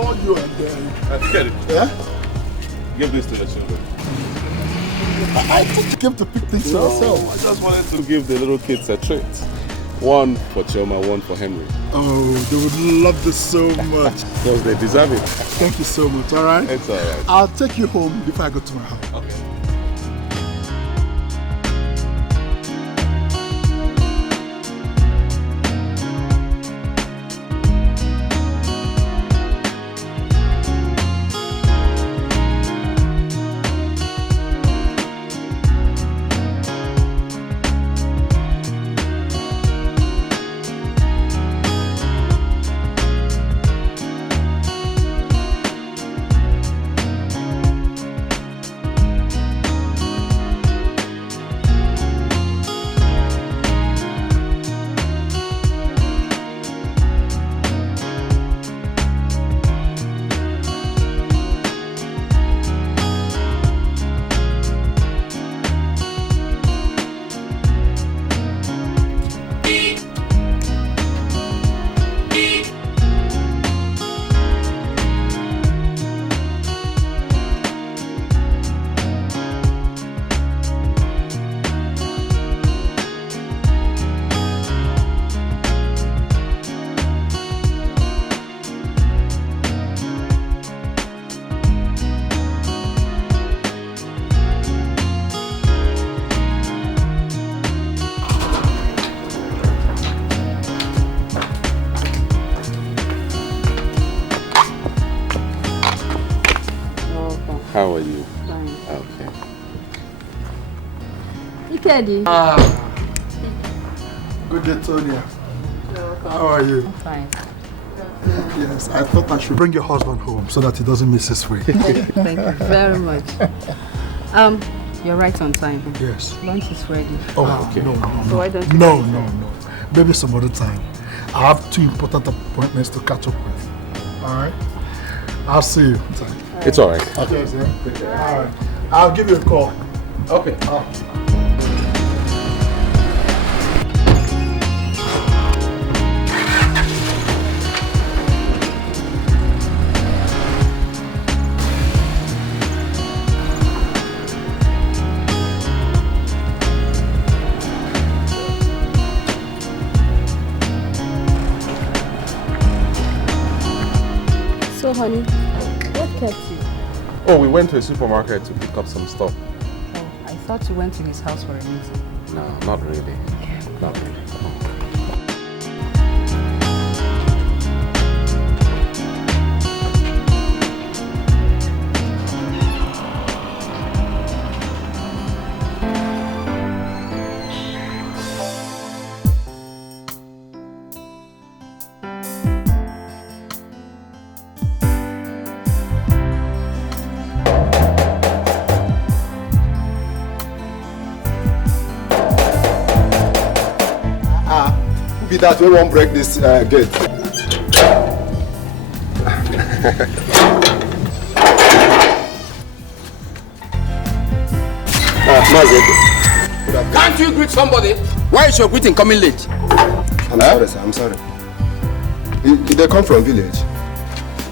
call you and then... Get it. Yeah? Give this to the children. I thought you came to pick things for yourself. I just wanted to give the little kids a treat. One for Choma, one for Henry. Oh, they would love this so much. Because they deserve it. Thank you so much, alright? It's alright. I'll take you home before I go to my house. Okay. How are you? Fine. Okay. Ikedi. Good day, Tonya. How are you? I'm fine. Yes, I thought I should bring your husband home so that he doesn't miss his way. Thank you very much. You're right on time. Yes. Lunch is ready. Oh, okay. No. So why don't you? No. Maybe some other time. I have 2 important appointments to catch up with. Alright? I'll see you. It's alright. Okay, sir. Alright. I'll give you a call. Okay. So, honey, what kept you? Oh, we went to a supermarket to pick up some stuff. Oh, I thought you went to his house for a meeting. No, not really. Not really. Be that we won't break this gate. Can't you greet somebody? Why is your greeting coming late? I'm sorry, sir. I'm sorry. They come from village.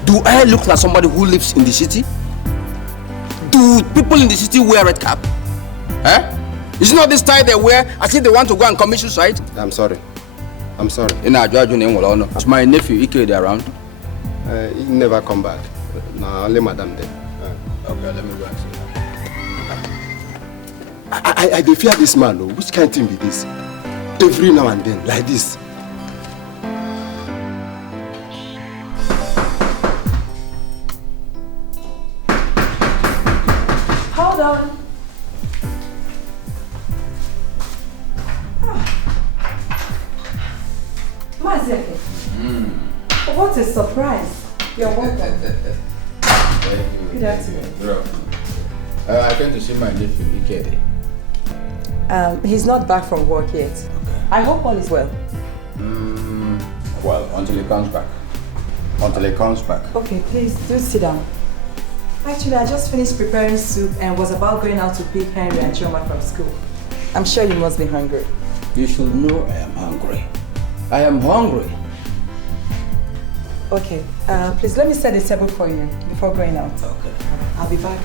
Do I look like somebody who lives in the city? Do people in the city wear red cap? Eh? Is it not this tie they wear as if they want to go and commit suicide? I'm sorry. I'm sorry. Is my nephew Ike around? He never come back. No, only madam there. Okay, let me go and see. I dey fear this man. Oh. Which kind of thing be this? Every now and then, like this. Hold on. Mazeke. What a surprise. You're welcome. Thank you. Good afternoon. Good afternoon. I came to see my nephew Ike. He's not back from work yet. Okay. I hope all is well. Well, until he comes back. Until he comes back. Okay, please do sit down. Actually, I just finished preparing soup and was about going out to pick Henry and Choma from school. I'm sure you must be hungry. You should know I am hungry. I am hungry. Okay, please let me set the table for you before going out. Okay. I'll be back.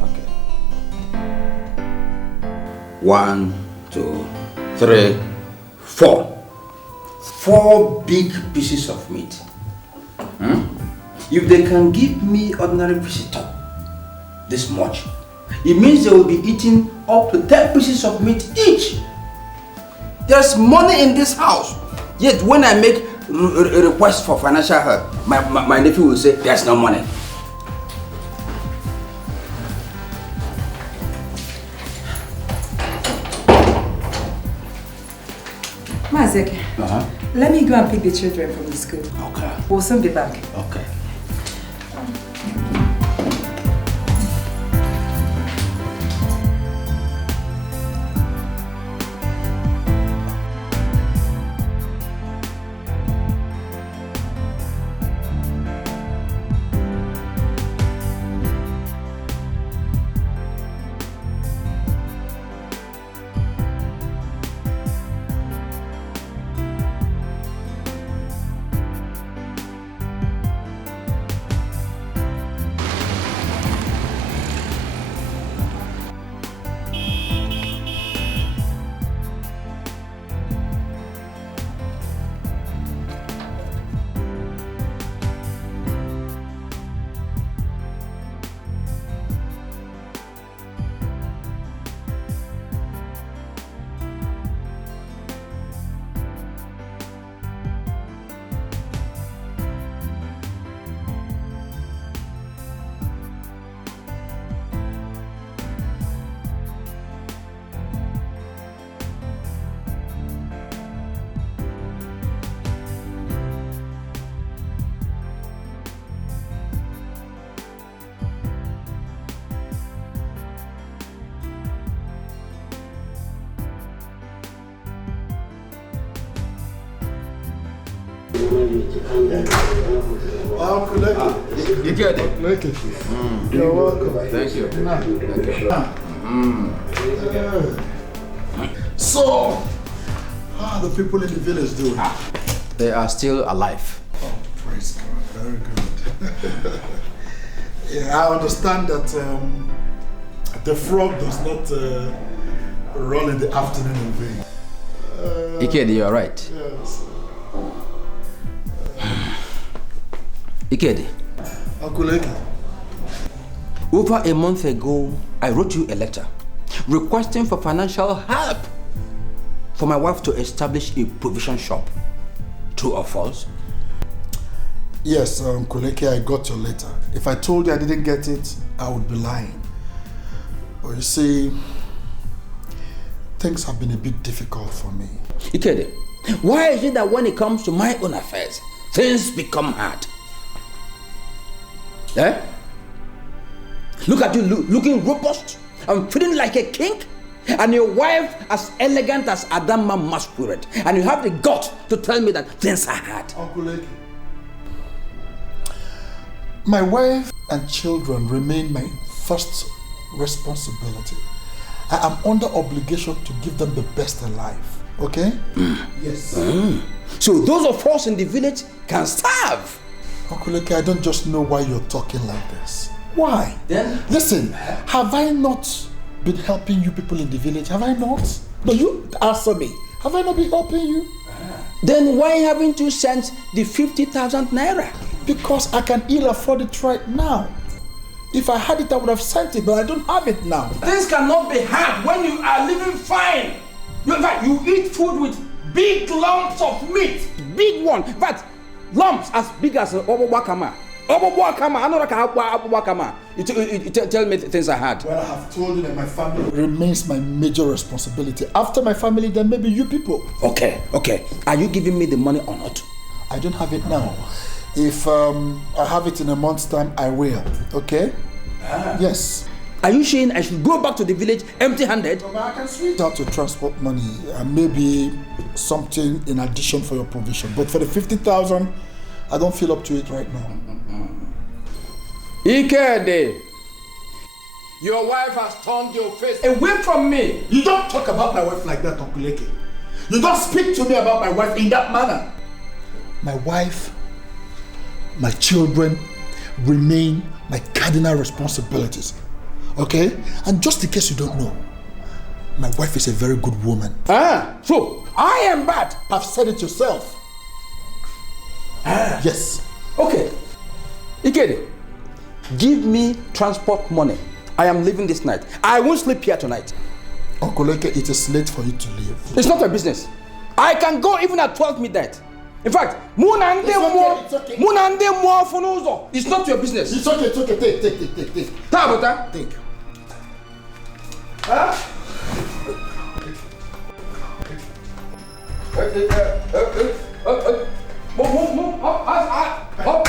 Okay. 1, 2, 3, 4. 4 big pieces of meat. If they can give me ordinary visitor this much, it means they will be eating up to 10 pieces of meat each. There's money in this house. Yet when I make a request for financial help, my nephew will say there's no money. Mazek, let me go and pick the children from the school. Okay. We'll soon be back. Okay. You get it? You're welcome. Thank you. So, how are the people in the village doing? They are still alive. Oh, praise God. Very good. Yeah, I understand that the frog does not run in the afternoon in vain. Ikedi, you are right. Yes. Ikedi. Uncle Eke. Over a month ago, I wrote you a letter requesting for financial help for my wife to establish a provision shop. True or false? Yes, Uncle Eke, I got your letter. If I told you I didn't get it, I would be lying. But you see, things have been a bit difficult for me. Ikedi, why is it that when it comes to my own affairs, things become hard? Eh? Look at you looking robust and feeling like a king, and your wife as elegant as Adama masquerade, and you have the gut to tell me that things are hard. Uncle Eke, my wife and children remain my first responsibility. I am under obligation to give them the best in life, okay? Yes. So those of us in the village can starve. Uncle Eke, I don't just know why you're talking like this. Why? Then? Listen, have I not been helping you people in the village? Have I not? No, you answer me. Have I not been helping you? Then why haven't you sent the 50,000 naira? Because I can ill afford it right now. If I had it, I would have sent it, but I don't have it now. Things cannot be hard when you are living fine. In fact, you eat food with big lumps of meat. Big one. In fact, lumps as big as Obobakama. Obobakama, I know Obobakama. You tell me things are hard. Well, I have told you that my family remains my major responsibility. After my family, then maybe you people. Okay. Are you giving me the money or not? I don't have it now. If I have it in a month's time, I will. Okay? Yes. Are you saying I should go back to the village empty-handed? I can switch out to transport money and maybe something in addition for your provision. But for the 50,000, I don't feel up to it right now. Ikede, Your wife has turned your face away from me. You don't talk about my wife like that, Uncle Eke. You don't speak to me about my wife in that manner. My wife, my children remain my cardinal responsibilities. Okay? And just in case you don't know, my wife is a very good woman. So I am bad. I've said it yourself. Yes. Okay. Ikede, give me transport money. I am leaving this night. I won't sleep here tonight. Uncle Eke, it is late for you to leave. It's not your business. I can go even at 12 midnight. In fact, it's not your business. It's okay. Take. Tabata. Take. Move. Up.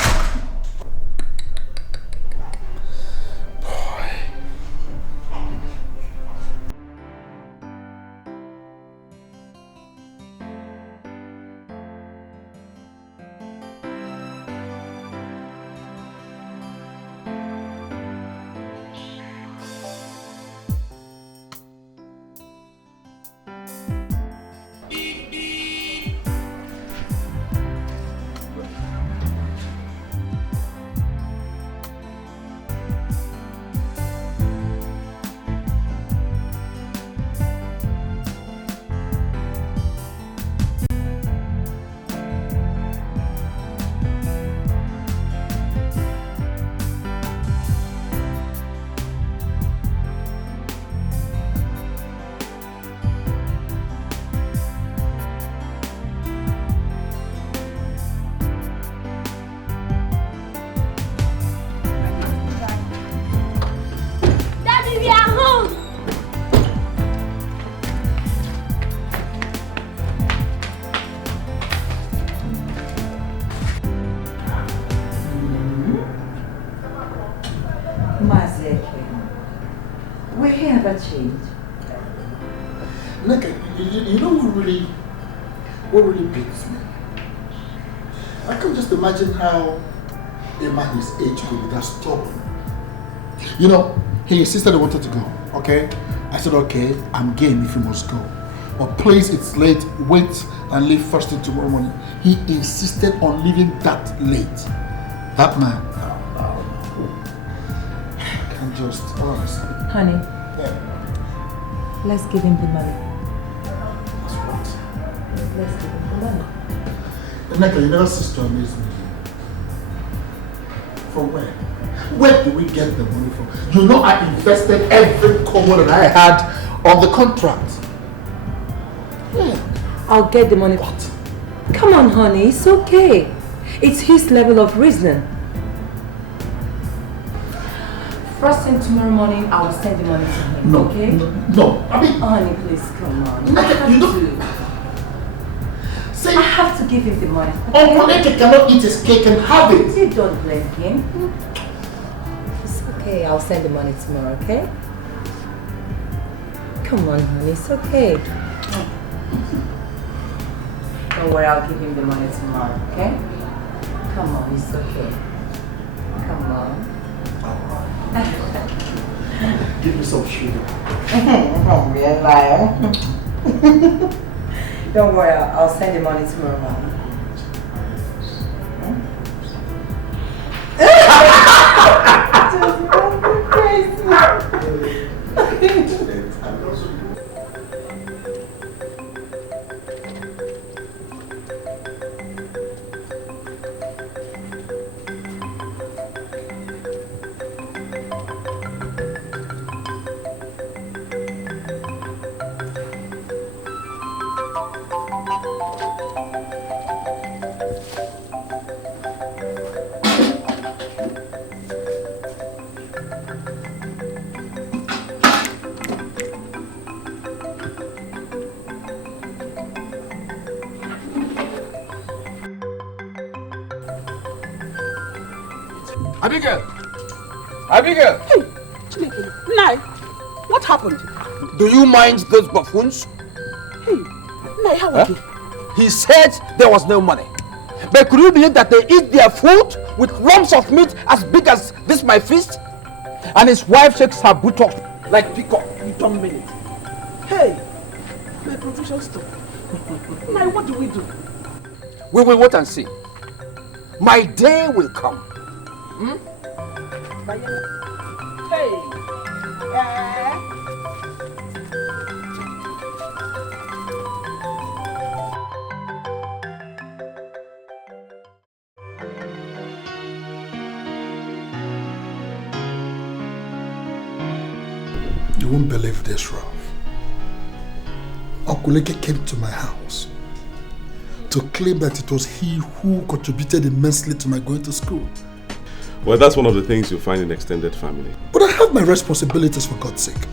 You know what really beats me? I can just imagine how a man his age could be that stubborn. You know, he insisted he wanted to go, okay? I said, okay, I'm game if you must go. But please, it's late, wait and leave first thing tomorrow morning. He insisted on leaving that late. That man, I can just, honestly. Honey, Yeah. let's give him the money. That's what? Let's give him the money. Neka, you never cease to amaze me. From where? Where do we get the money from? You know I invested every kobo that I had on the contract. Yeah. I'll get the money. What? Come on, honey, it's okay. It's his level of reasoning. First thing tomorrow morning, I will send the money to him, No, okay? no. I mean, Honey, please, come on. Neka, you don't... Say, I have to give him the money. Uncle Eke cannot eat his cake and have it. You don't blame him. It's okay, I'll send the money tomorrow, okay? Come on, honey, it's okay. Don't worry, I'll give him the money tomorrow, okay? Come on, it's okay. Come on. Give me some sugar. Don't be a liar. Don't worry, I'll send the money tomorrow morning. Abigail! Hey, Nai, what happened? Do you mind those buffoons? Hey, Nai, how are you? He said there was no money. But could you believe that they eat their food with lumps of meat as big as this my fist? and his wife shakes her boot off like peacock. You don't mean it. Hey, my provision stop. Now what do we do? We will wait and see. My day will come. Hmm? Hey. You won't believe this, Ralph. Uncle Eke came to my house to claim that it was he who contributed immensely to my going to school. Well, that's one of the things you find in extended family. But I have my responsibilities, for God's sake.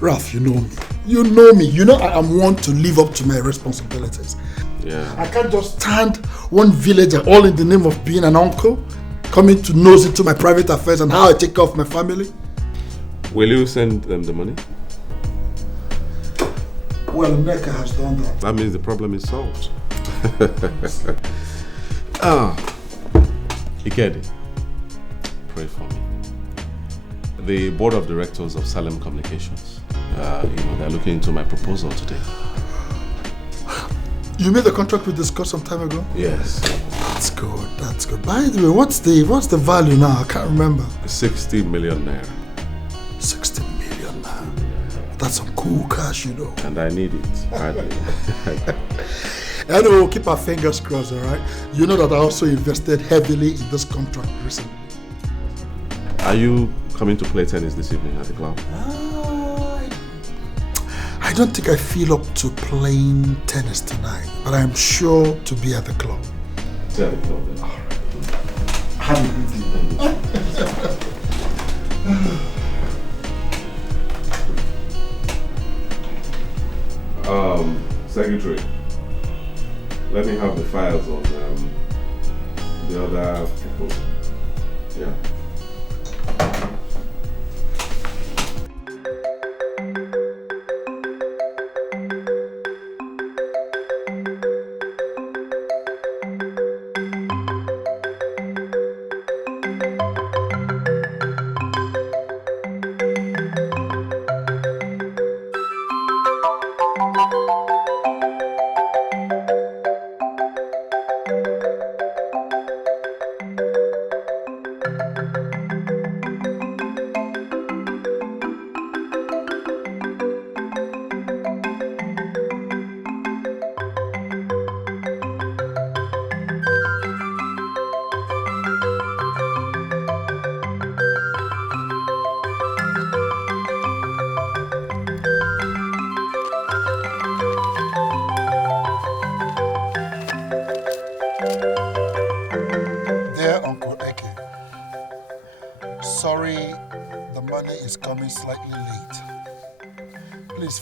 Ralph, you know me. You know me. You know I am one to live up to my responsibilities. Yeah. I can't just stand one villager all in the name of being an uncle, coming to nose into my private affairs and how I take care of my family. Will you send them the money? Well, Neka has done that. That means the problem is solved. Ikedi, pray for me. The board of directors of Salem Communications, they're looking into my proposal today. You made the contract we discussed some time ago? Yes. That's good, that's good. By the way, what's the value now? I can't remember. 60 million naira. 60 million naira. That's some cool cash, you know. And I need it. Badly. Anyway, we'll keep our fingers crossed, alright? You know that I also invested heavily in this contract recently. Are you coming to play tennis this evening at the club? I don't think I feel up to playing tennis tonight, but I'm sure to be at the club. Stay at the club then. Have a good day. Secretary, let me have the files on the other people. Yeah.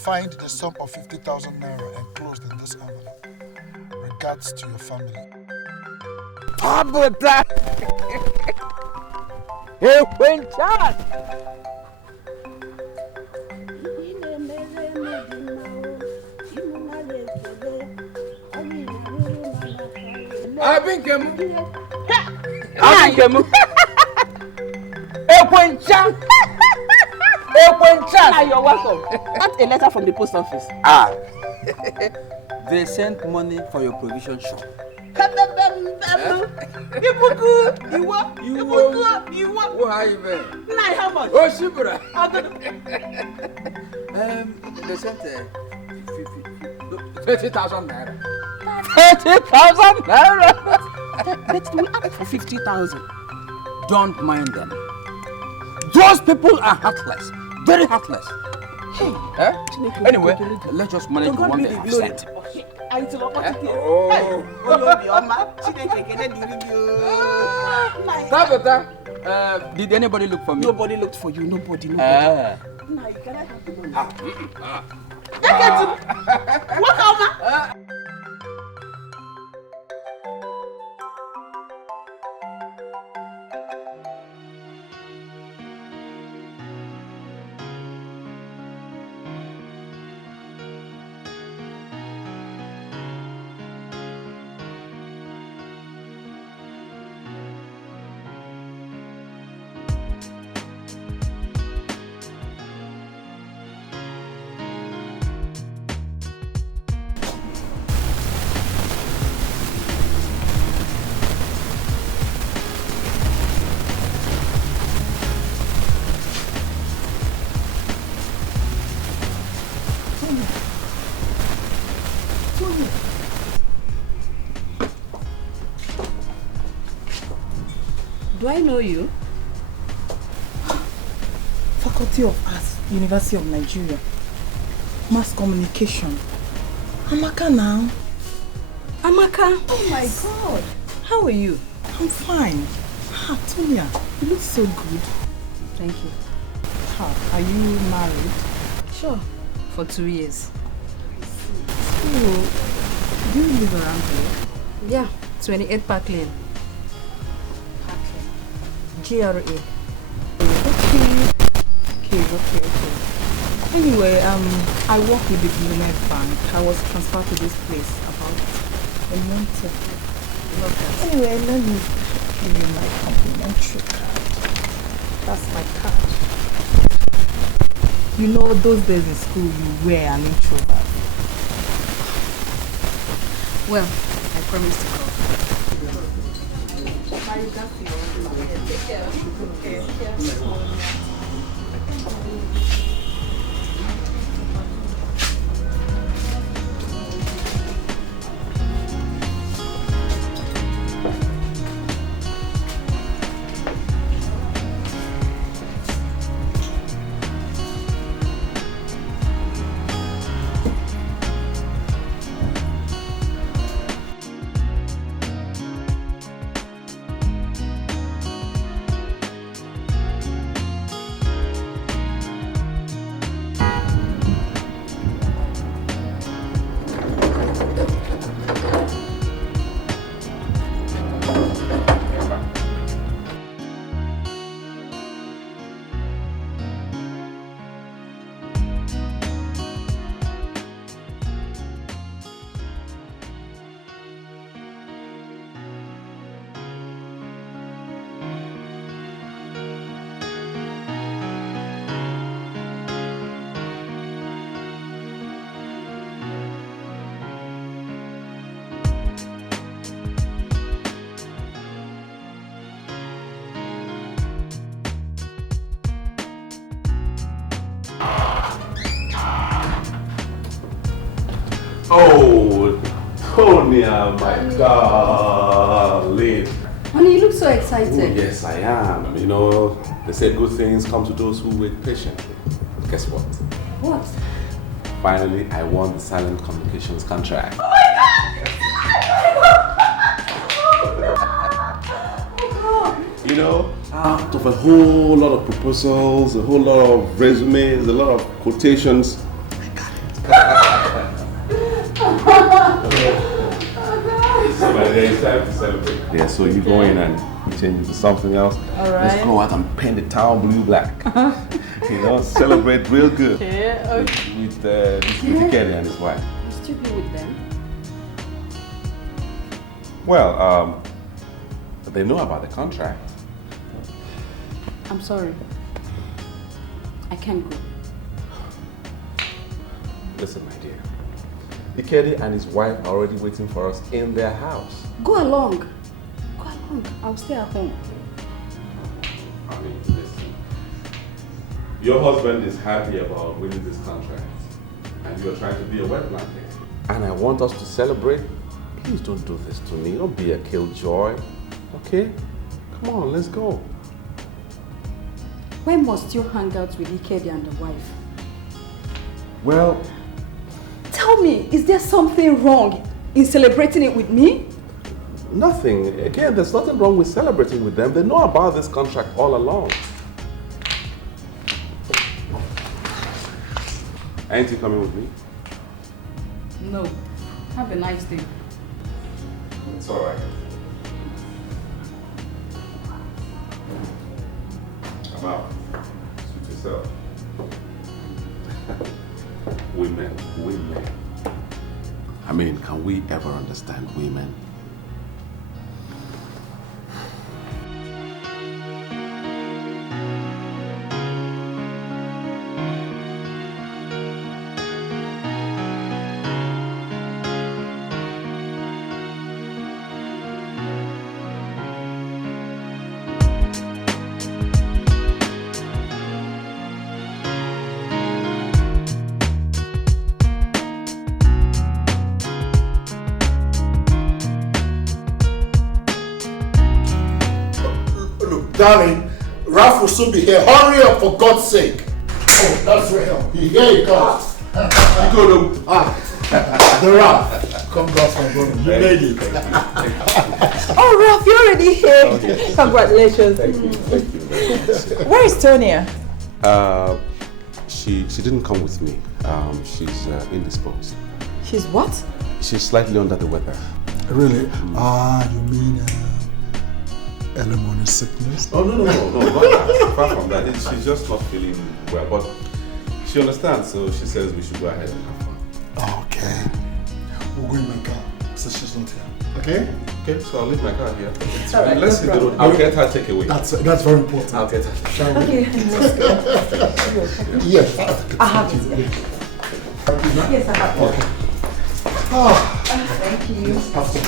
Find the sum of 50,000 naira enclosed in this envelope. Regards to your family. Pabuta! Hey, Quintan! Now you're welcome. Got a letter from the post office. They sent money for your provision shop. How much? Oh, Shibura. They sent 30,000 naira. 30,000 naira? But we asked for 50,000. Don't mind them. Those people are heartless. Very heartless. Anyway, let's just manage the one they have sent. Did anybody look for me? Nobody looked for you. Nobody. Do I know you? Faculty of Arts, University of Nigeria. Mass Communication. Amaka now. Amaka? Oh my God. How are you? I'm fine. Ah, Tonya, you look so good. Thank you. How? Are you married? Sure. For 2 years. So, do you live around here? Yeah, 28 Park Lane. GRA. Okay. Anyway, I work with the Villainous bank. I was transferred to this place about a month ago. Anyway, let me give you my complimentary card. That's my card. You know, those days in school, you were an introvert. Well, I promise to call. Oh, Tonya, my darling. Honey, you look so excited. Oh, yes, I am. You know, they say good things come to those who wait patiently. Guess what? What? Finally, I won the silent communications contract. Oh my God! You know, out of a whole lot of proposals, a whole lot of resumes, a lot of quotations, I got it. So my day is time to celebrate. Yeah, so you go in and change into something else. All right. Let's go out and paint the town blue black. You know, celebrate real good. Yeah, okay. With Dikeh and his wife. You still be with them? Well, they know about the contract. I'm sorry. I can't go. Listen, my dear. Dikeh and his wife are already waiting for us in their house. Go along. Go along. I'll stay at home. I mean, listen. Your husband is happy about winning this contract. And you're trying to be a wet blanket. And I want us to celebrate. Please don't do this to me. Don't be a killjoy. Okay? Come on, let's go. Why must you hang out with Dikeh and the wife? Well, tell me, is there something wrong in celebrating it with me? nothing. Again, there's nothing wrong with celebrating with them. They know about this contract all along. Ain't you coming with me? No. Have a nice day. It's all right. I'm out. Suit yourself. Women. I mean, can we ever understand women? Darling, Ralph will soon be here. Hurry up, for God's sake. Oh, that's Rahel. Here he comes. The Ralph. Congrats, my brother. You made it. Oh, Ralph, you're already here. Okay. Congratulations. Thank you. Where is Tonya? She didn't come with me. She's indisposed. She's what? She's slightly under the weather. Really? You mean early morning sickness? Oh, no, not that. Apart from that, she's just not feeling well. But she understands, so she says we should go ahead and have fun. Okay. We'll go in my car, so she's not here. Okay? Okay, so I'll leave my car here. All right, let's see the road. I'll get her takeaway. That's very important. I'll get her. Shall we? Okay. Yes. I have it. Yes, I have it. Okay. Oh. Thank you. Have some.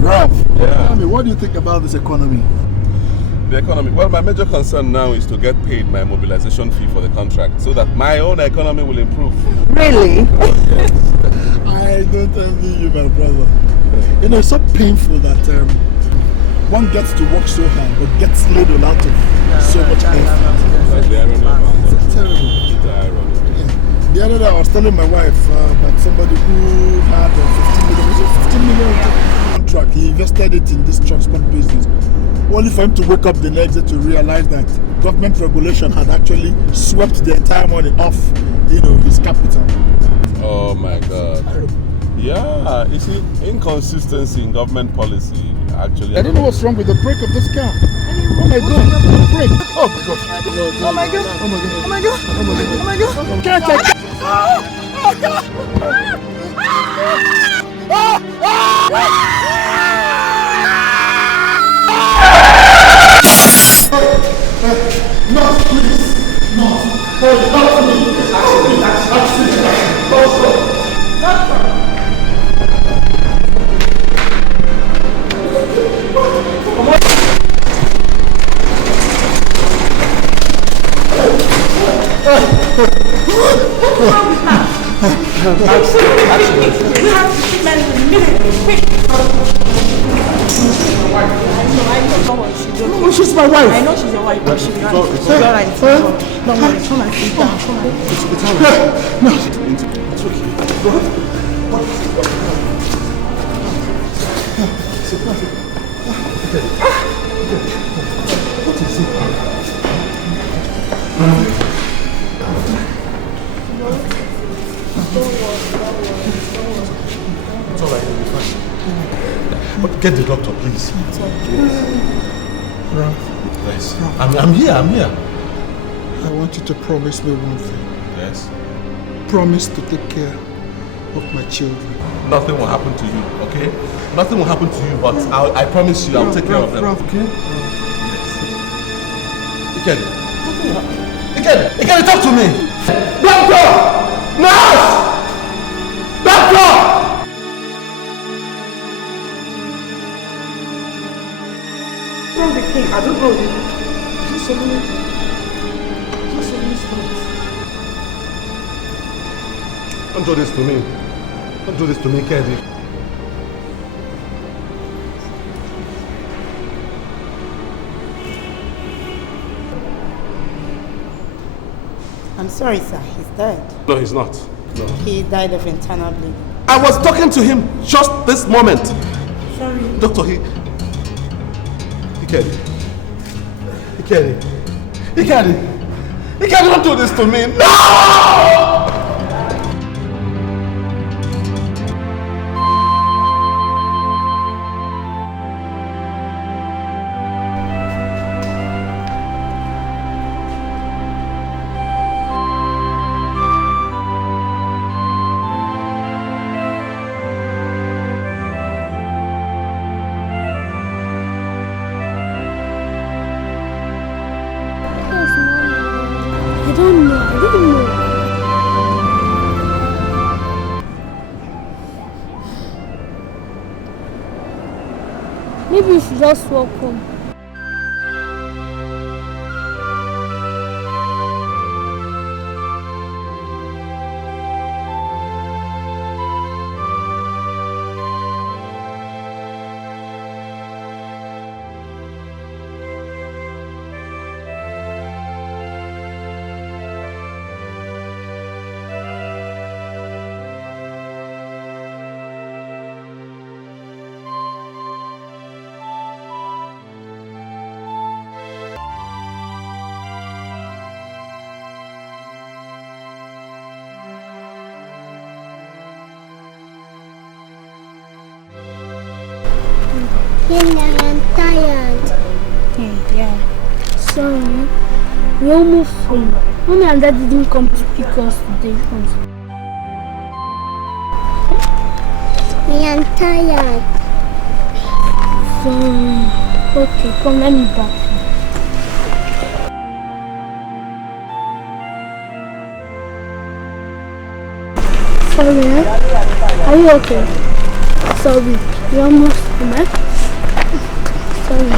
Ralph, tell me, what do you think about this economy? The economy? Well, my major concern now is to get paid my mobilization fee for the contract so that my own economy will improve. Really? Oh, yes. I don't envy you, my brother. You know, it's so painful that one gets to work so hard but gets laid out of so much effort. It's terrible. Yeah. The other day I was telling my wife about somebody who had a 15 million contract. He invested it in this transport business. Only for him to wake up the next day to realize that government regulation had actually swept the entire money off, his capital. Oh my God. Yeah, you see, inconsistency in government policy actually. I don't know what's wrong with the brake of this car. Oh my God, the brake. Oh my God. Oh my God. Oh my God. Oh my God. Oh my God. Oh my God. Can't take it. Oh God. No, please. No. Hey, help me. Accident. No, she's my wife. I know she's your wife, but she's not. It's all right. Don't worry. Come and sit down. Come on. It's all right. No, it's okay. Go ahead. What is it? It's all right. It'll be fine. But get the doctor, please. It's okay. Please. I'm here. I want you to promise me one thing. Yes? Promise to take care of my children. Nothing will happen to you, okay? Nothing will happen to you, but I promise you I'll take care of them. Ralph, okay? Yes. Dikeh, talk to me! Doctor! Nurse! Doctor! From the king, I don't know. Just suddenly stopped. Don't do this to me. Don't do this to me, Kedi. I'm sorry, sir. He's dead. No, he's not. No. He died of internal bleeding. I was talking to him just this moment. Sorry. Doctor, He can't do this to me. No! Maybe we should just walk home. I'm tired. Yeah. Sorry. We're almost home. Mommy and Dad didn't come to pick us today. I am tired. Sorry. Okay, come, let me back you. Sorry, eh? Are you okay? Sorry. We're almost home, eh? Sorry.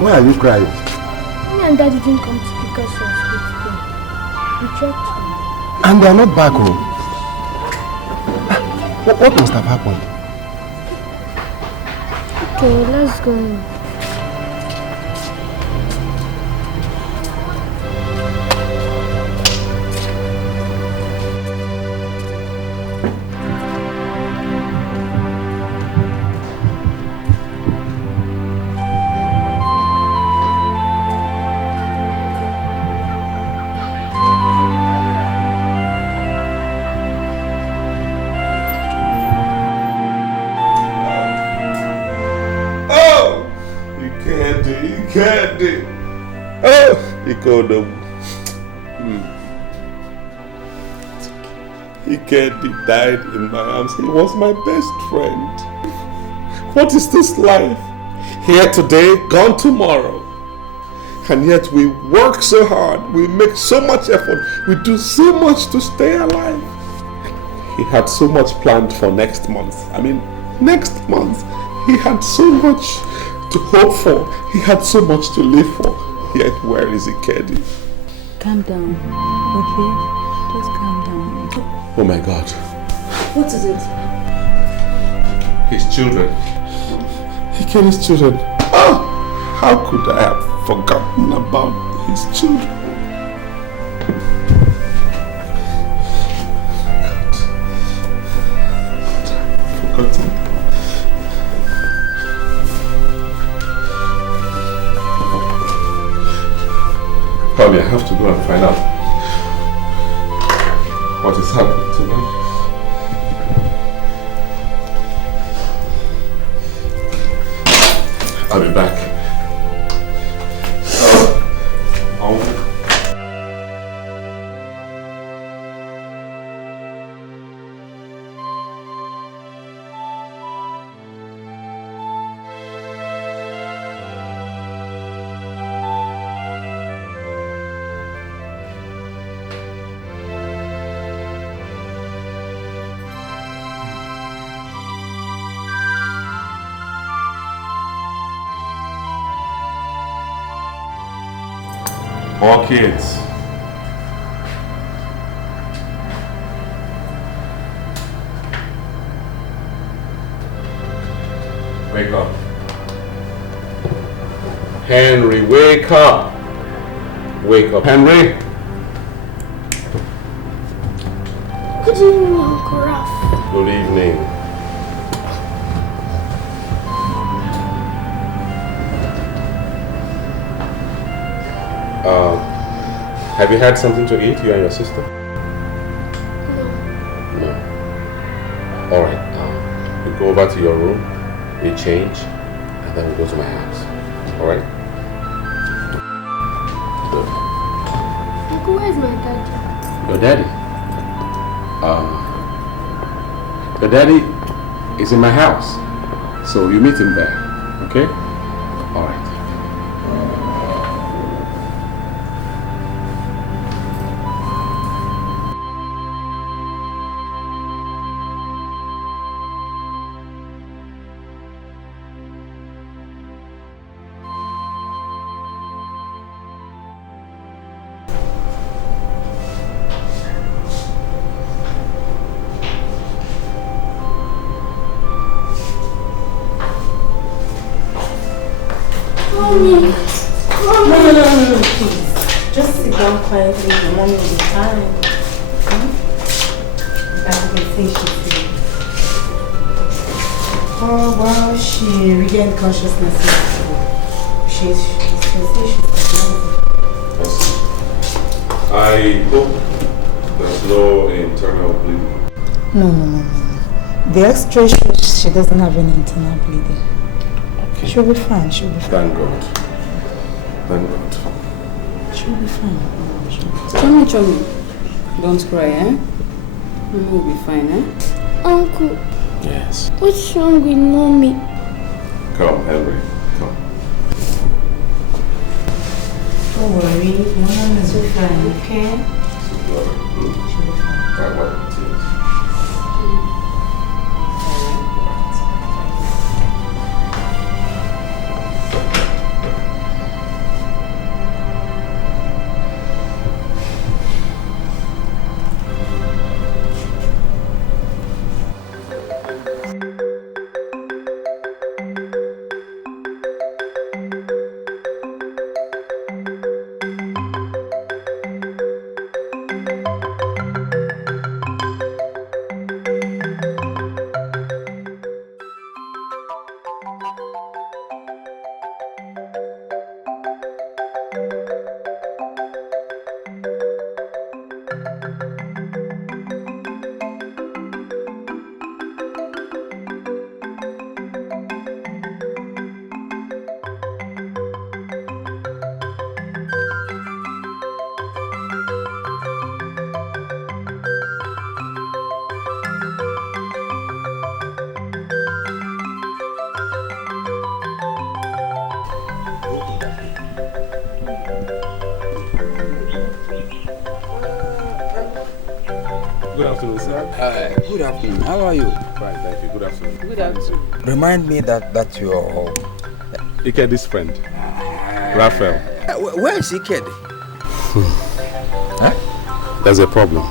Why are you crying? Mommy and Daddy didn't come to pick us from school today. We tried to. And they are not back home. What must have happened? Okay, let's go. Oh! Ikedi. Oh, Ikodo. Ikedi died in my arms. He was my best friend. What is this life? Here today, gone tomorrow. And yet we work so hard, we make so much effort, we do so much to stay alive. He had so much planned for next month. Next month. He had so much to hope for. He had so much to live for. Yet where is Ikedi? Calm down, okay? Just calm down. Oh my God. What is it? His children. Ikedi's children. Oh, how could I have forgotten about his children? Forgotten. Probably I have to go and find out what is happening to them. I'll be back. All kids. Wake up. Henry, wake up. Wake up, Henry. Good evening, Uncle Ralph. Good evening. Have you had something to eat, you and your sister? No. Alright, we go over to your room, we change, and then we go to my house. Alright? Good. Uncle, where's my daddy? Your daddy? Your daddy is in my house. So you meet him there, okay? Alright. Mommy. No, please. Just sit down quietly. Your mommy will be fine. As you can see, she's sick. Oh, wow, she regained consciousness yesterday. You can see she's I hope there's no internal bleeding. No. The X-ray shows she doesn't have any internal bleeding. Okay. She'll be fine, Thank God. Thank God. She'll be fine. Chummy. Don't cry, eh? Mommy will be fine, eh? Uncle, Yes. what's wrong with Mommy? Come, Henry. Come. Don't worry, Mom is fine, okay? Right, what? Good afternoon, sir. Good afternoon. How are you? Fine, thank you. Good afternoon. Good afternoon. Remind me that your... Ike's friend, Raphael. Where is Ike? Huh? There's a problem.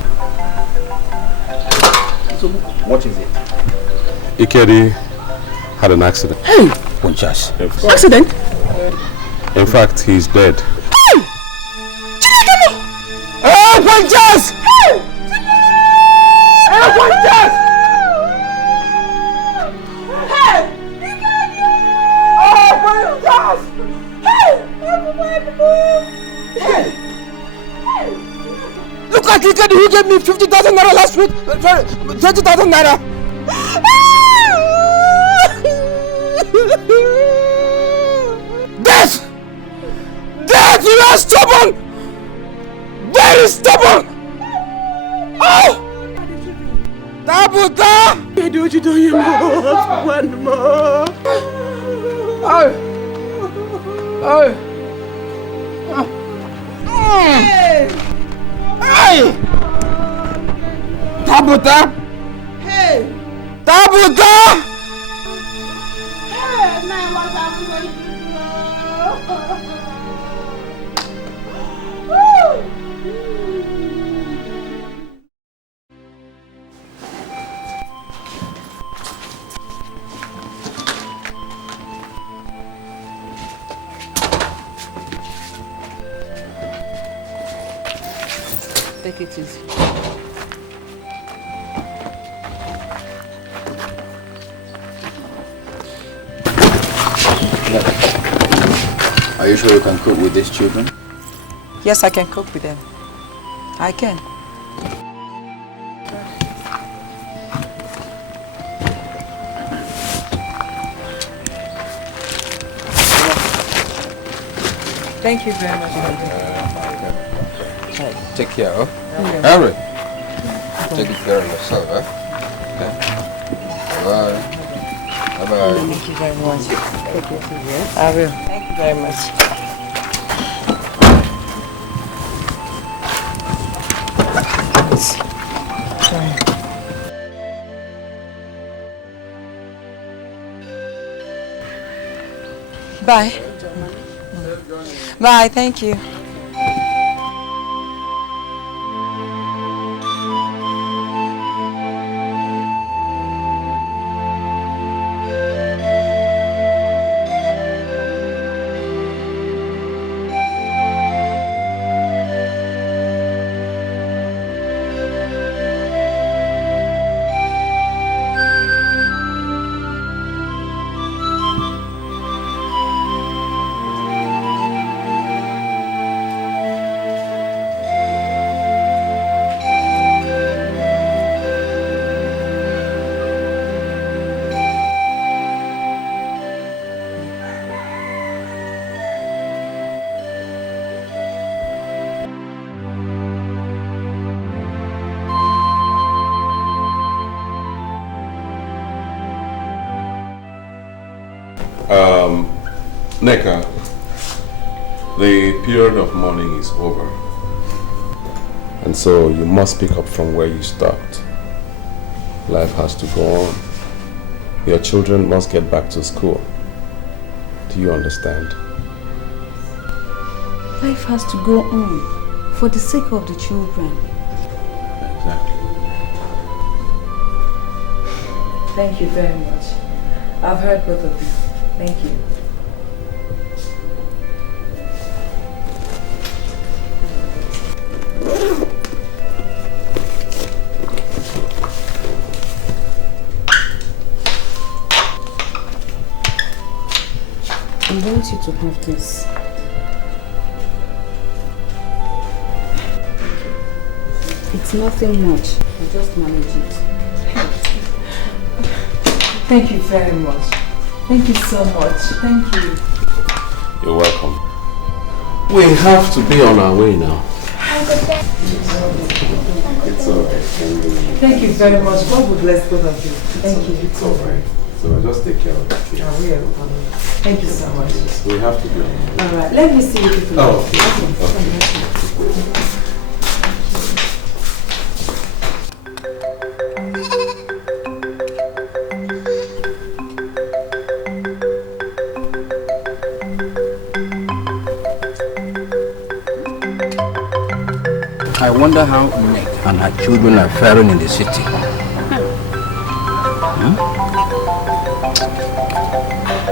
So, what is it? Ikedi had an accident. Hey! Ponchas. Accident? In fact, he's dead. Hey! Oh, Ponchas! Hey! Oh, Ponchas! Hey! Oh, Ponchas! Hey! Look at Ikedi who gave me 50,000 naira last week. Sorry, 20,000 naira. Death! Death, you are stubborn! Very stubborn! Oh! Tabuta! I do you do one more. Oh! Oh! Hey! Tabuta! Hey! Tabuta! Hey, now what am I going Take it easy. Are you sure you can cope with these children? Yes, I can cope with them. I can. Thank you very much. Take care, huh? Harry, take care of yourself, huh? Okay. Bye-bye. Bye-bye. Thank you very much. I will. Thank you very much. Sorry. Bye. Bye, thank you. Neka, the period of mourning is over. And so you must pick up from where you stopped. Life has to go on. Your children must get back to school. Do you understand? Life has to go on for the sake of the children. Exactly. Thank you very much. I've heard both of you. Thank you. I want you to have this. It's nothing much. I just manage it. Thank you very much. Thank you so much. Thank you. You're welcome. We have to be on our way now. It's alright. Thank you very much. God will bless both of you. Thank you. It's alright. So just take care of that. I will. Thank you so much. We have to be on our way. Alright, let me see you people. Oh, okay. wonder how Nick and her children are faring in the city.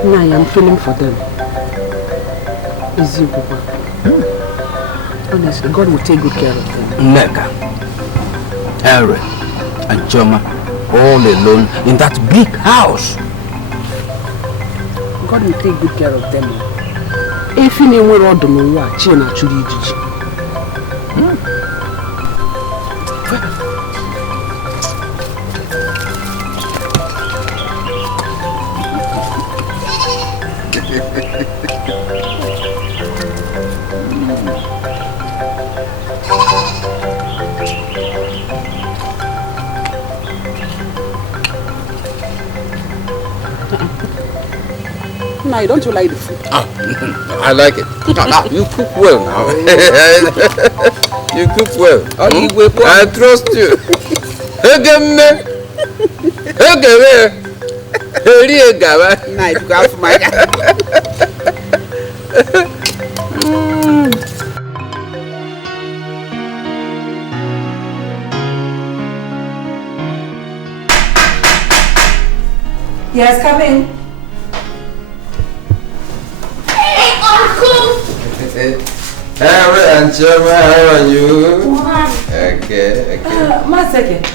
Now I'm feeling for them. Easy, Papa. Honestly, God will take good care of them. Neka, Henry, and Choma, all alone in that big house. God will take good care of them. If you know what the Noah, China actually did. No, don't you like the food? I like it. You cook well now. You cook well. I trust you. Yes, come in. Harry and Choma, how are you? Okay. One second.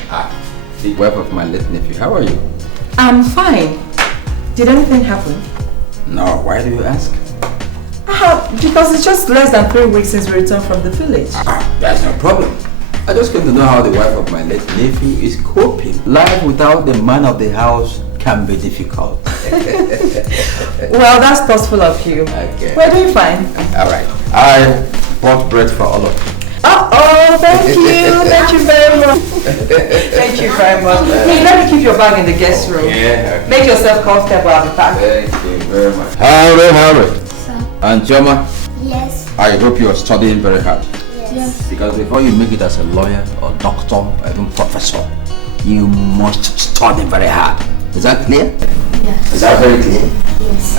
The wife of my late nephew, how are you? I'm fine. Did anything happen? No, why do you ask? Because it's just less than 3 weeks since we returned from the village. That's no problem. I just came to know how the wife of my late nephew is coping. Life without the man of the house can be difficult. Well, that's thoughtful of you. Okay. We're doing fine. Alright. I bought bread for all of you. Oh, thank you. Thank you very much. Thank you very much. Hey, let me keep your bag in the guest room. Yeah. Okay. Make yourself comfortable at the back. Thank you very much. Harry. Sir. And Choma, Yes. I hope you are studying very hard. Yes. Because before you make it as a lawyer or doctor or even professor, you must study very hard. Is that clear? Yes. Is that very clear? Yes.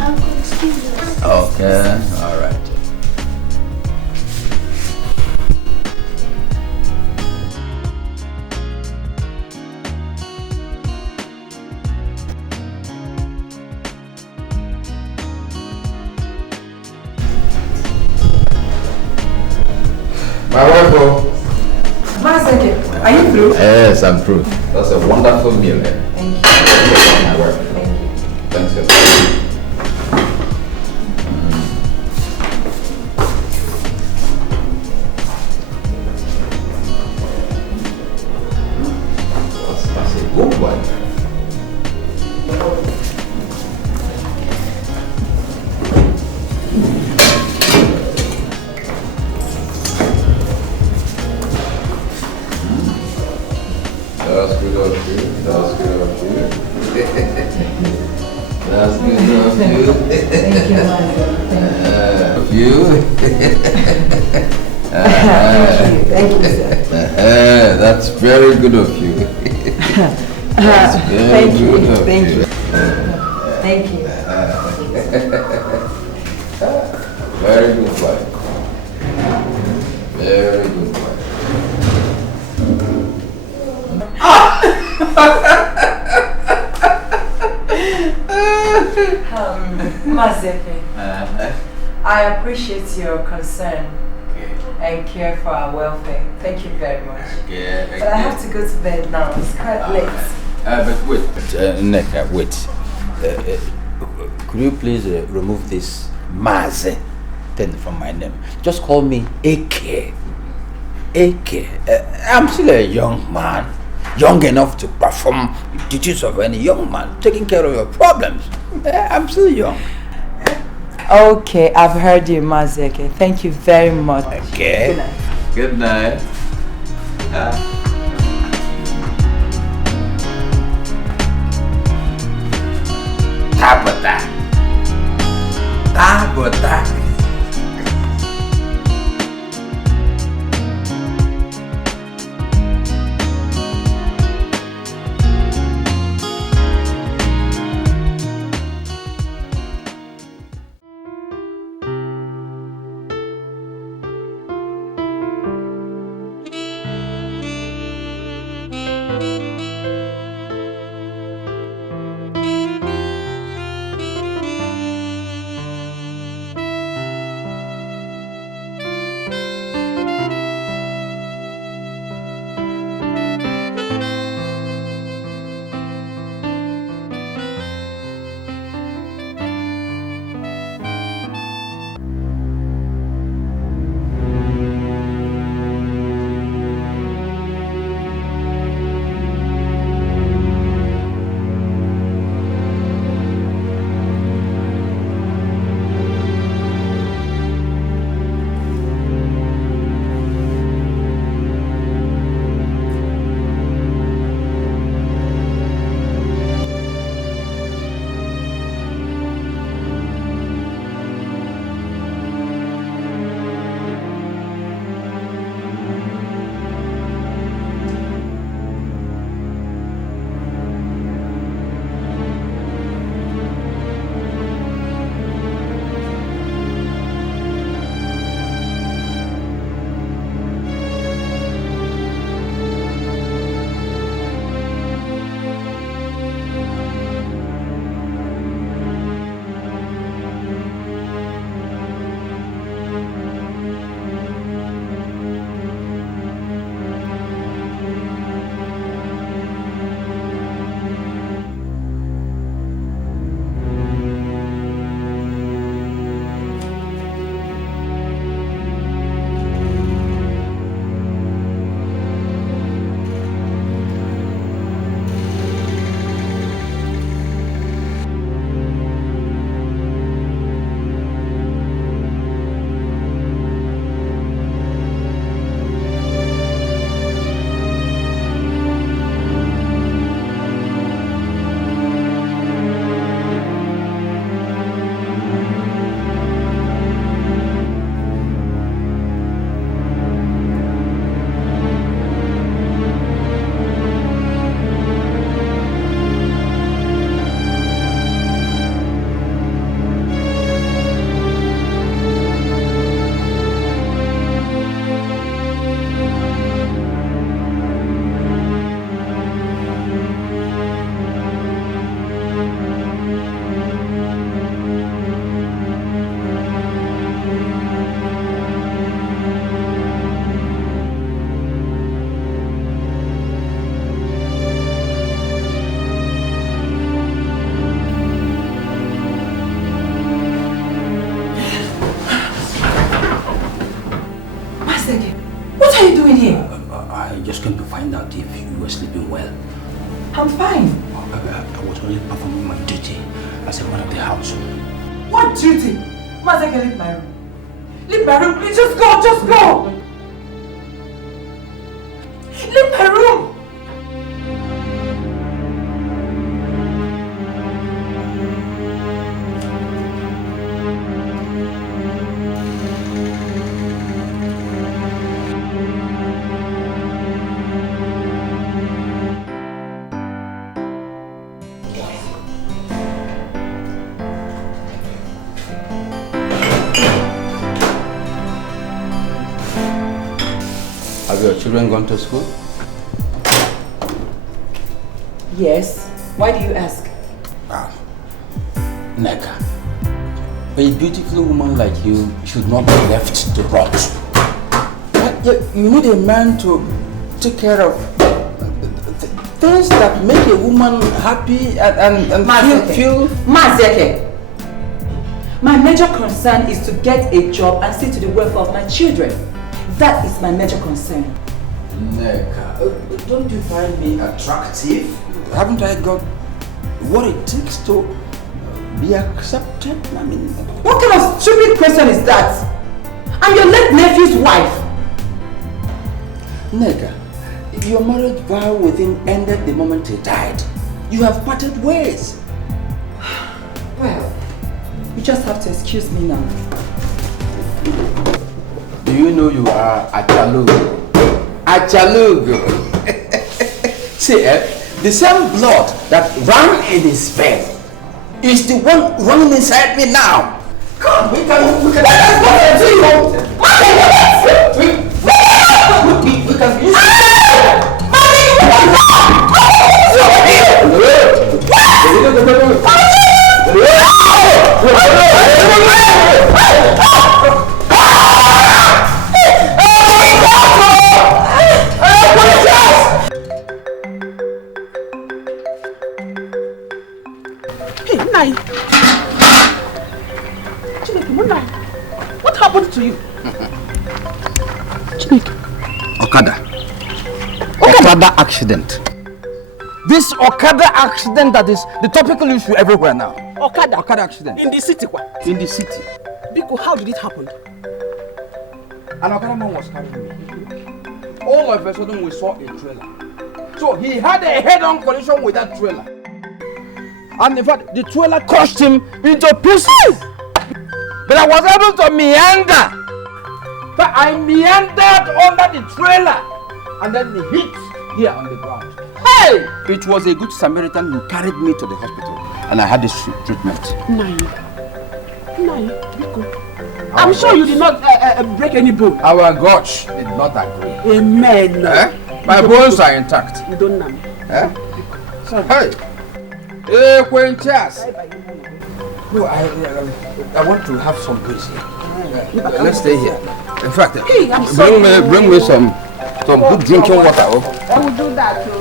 Uncle, excuse us. Okay, alright. My wife, One second. Are you through? Yes, I'm through. That's a wonderful meal. Thank you. My wife. Thank you. Thanks a lot. That's a good one. That's good of you. That's good of you. That's good of you. Thank you, Michael. Of you. Thank you, sir. That's very good of you. That's very Thank you. good of Thank you. you. Thank you. Very good wife. Very good wife. Mazepe, I appreciate your concern and care for our welfare. Thank you very much. But I have to go to bed now. It's quite late. But wait. Neka, wait. Could you please remove this Maze thing from my name? Just call me AK. AK. I'm still a young man. Young enough to perform the duties of any young man, taking care of your problems. I'm still young. Okay, I've heard you, Mazeke. Thank you very much. Okay. Good night. Tabata. Maseke, what are you doing here? I just came to find out if you were sleeping well. I'm fine. I was only performing my duty as a man of the house. What duty? Maseke, leave my room. Leave my room, please. Just go, just go. Leave my room. Have your children gone to school? Yes. Why do you ask? Neka, a beautiful woman like you should not be left to rot. You need a man to take care of things that make a woman happy and feel... Maseke! My major concern is to get a job and see to the welfare of my children. That is my major concern. Neka, don't you find me attractive? Haven't I got what it takes to be accepted? I mean... What kind of stupid question is that? I'm your late nephew's wife. Neka, your marriage vow with him ended the moment he died. You have parted ways. Well, you just have to excuse me now. Do you know you are a chalugo? A chalugo. See, the same blood that ran in his vein is the one running inside me now. Come, we can let us go and see you. We can use Nai. What happened to you? Okada accident. This Okada accident that is the topical issue everywhere now. Okada accident. In the city, what? In the city. Biko, how did it happen? An Okada man was carrying me. All of a sudden we saw a trailer. So he had a head-on collision with that trailer. And in fact, the trailer crushed him into pieces. But I was able to meander. But I meandered under the trailer. And then he hit here on the ground. Hey! It was a good Samaritan who carried me to the hospital. And I had this treatment. Nai, Biko. I'm sure you did not break any bone. Our gods did not agree. Amen. My bones are intact. You don't know me. Sorry. Hey! Hey, Quintas! No, I want to have some breeze here. Let's stay here. In fact, bring me some good drinking water. I will do that too.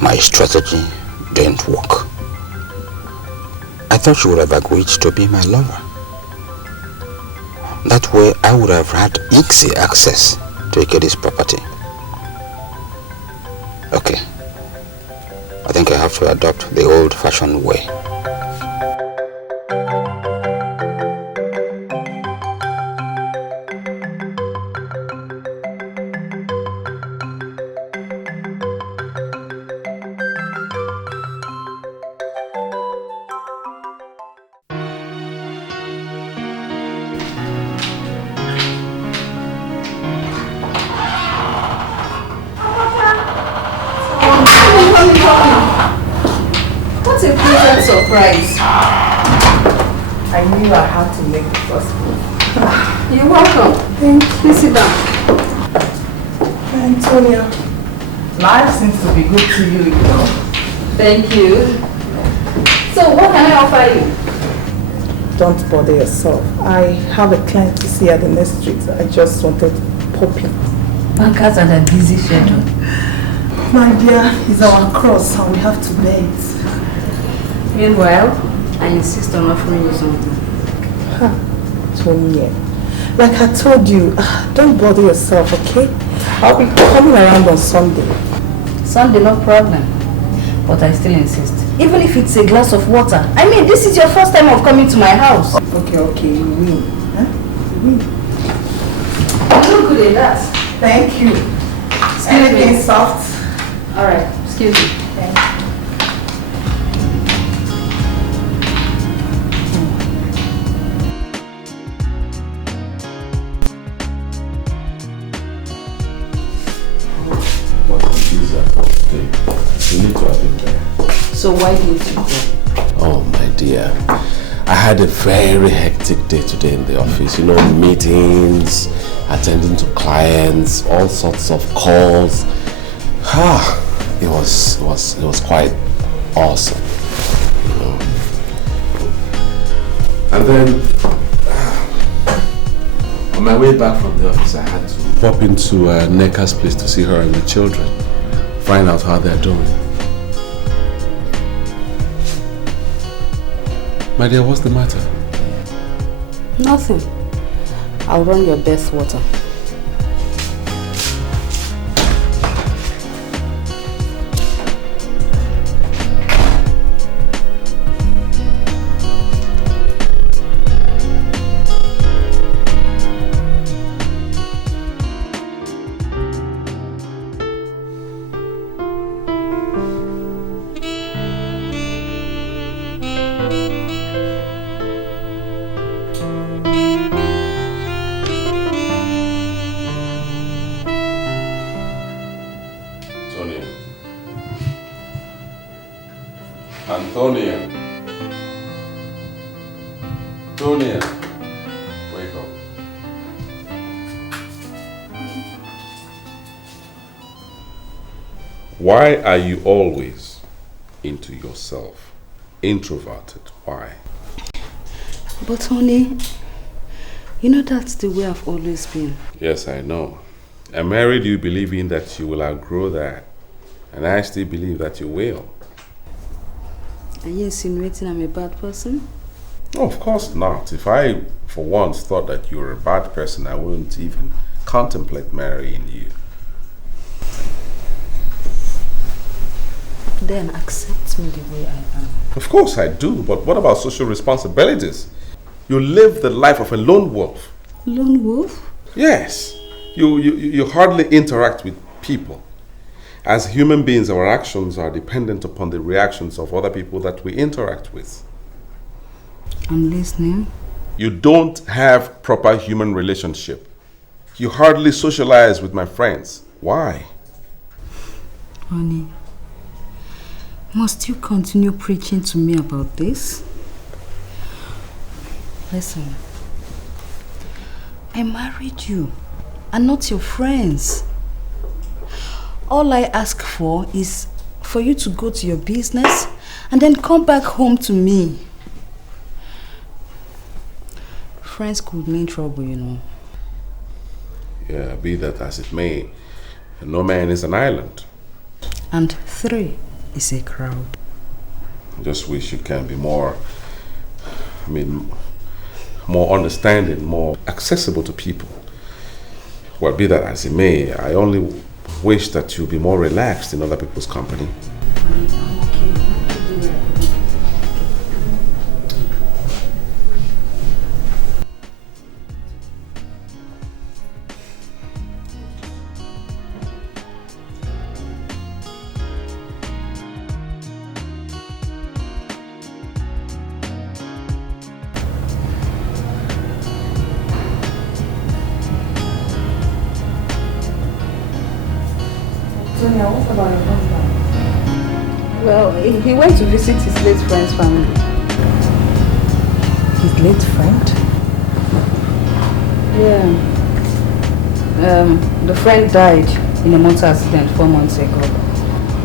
My strategy didn't work. I thought you would have agreed to be my lover. That way I would have had easy access to Ikedi's property. Okay. I think I have to adopt the old-fashioned way. What a pleasant surprise. I knew I had to make the first move. You're welcome. Thank you. Sit down. Antonia, life seems to be good to you, you know. Thank you. So what can I offer you? Don't bother yourself. I have a client to see at the next street. I just wanted popping. Bankers are the busy schedule. My dear, it's our cross and we have to bear it. Meanwhile, I insist on offering you something. Tony, like I told you, don't bother yourself, okay? I'll be coming around on Sunday. Sunday, no problem. But I still insist. Even if it's a glass of water. I mean, this is your first time of coming to my house. Okay, you win. Huh? You win. You look good at that. Thank you. Anything soft? Alright, excuse me. Thank you. You need to have been there. So why didn't you go? Oh my dear, I had a very hectic day today in the office. You know, meetings, attending to clients, all sorts of calls. It was quite awesome. You know. And then on my way back from the office, I had to pop into Neka's place to see her and the children. Find out how they're doing. My dear, what's the matter? Nothing. I'll run your bath water. Antonia, wake up. Why are you always into yourself? Introverted, why? But honey, you know that's the way I've always been. Yes, I know. I married you believing that you will outgrow that. And I still believe that you will. Are you insinuating I'm a bad person? No, of course not. If I, for once, thought that you were a bad person, I wouldn't even contemplate marrying you. Then accept me the way I am. Of course I do, but what about social responsibilities? You live the life of a lone wolf. Lone wolf? Yes. You hardly interact with people. As human beings, our actions are dependent upon the reactions of other people that we interact with. I'm listening. You don't have proper human relationship. You hardly socialize with my friends. Why? Honey, must you continue preaching to me about this? Listen, I married you and not your friends. All I ask for is for you to go to your business and then come back home to me. Friends could mean trouble, you know. Yeah, be that as it may, no man is an island. And 3 is a crowd. I just wish you can be more, more understanding, more accessible to people. Well, be that as it may, I only wish that you be more relaxed in other people's company. Well, he went to visit his late friend's family. His late friend? Yeah. The friend died in a motor accident 4 months ago.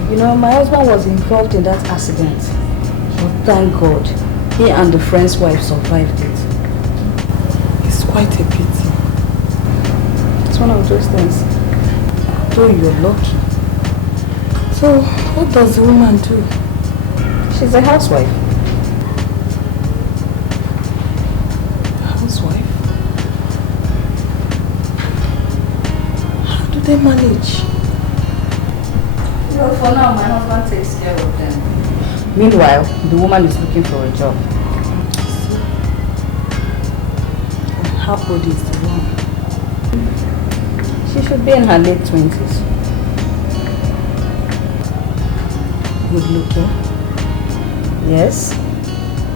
You know, my husband was involved in that accident. But thank God, he and the friend's wife survived it. It's quite a pity. It one of those things. Though you're lucky. So, what does the woman do? She's a housewife. Housewife? How do they manage? Well, for now, my husband takes care of them. Meanwhile, the woman is looking for a job. How old is the woman? She should be in her late 20s. Good looking? Yes.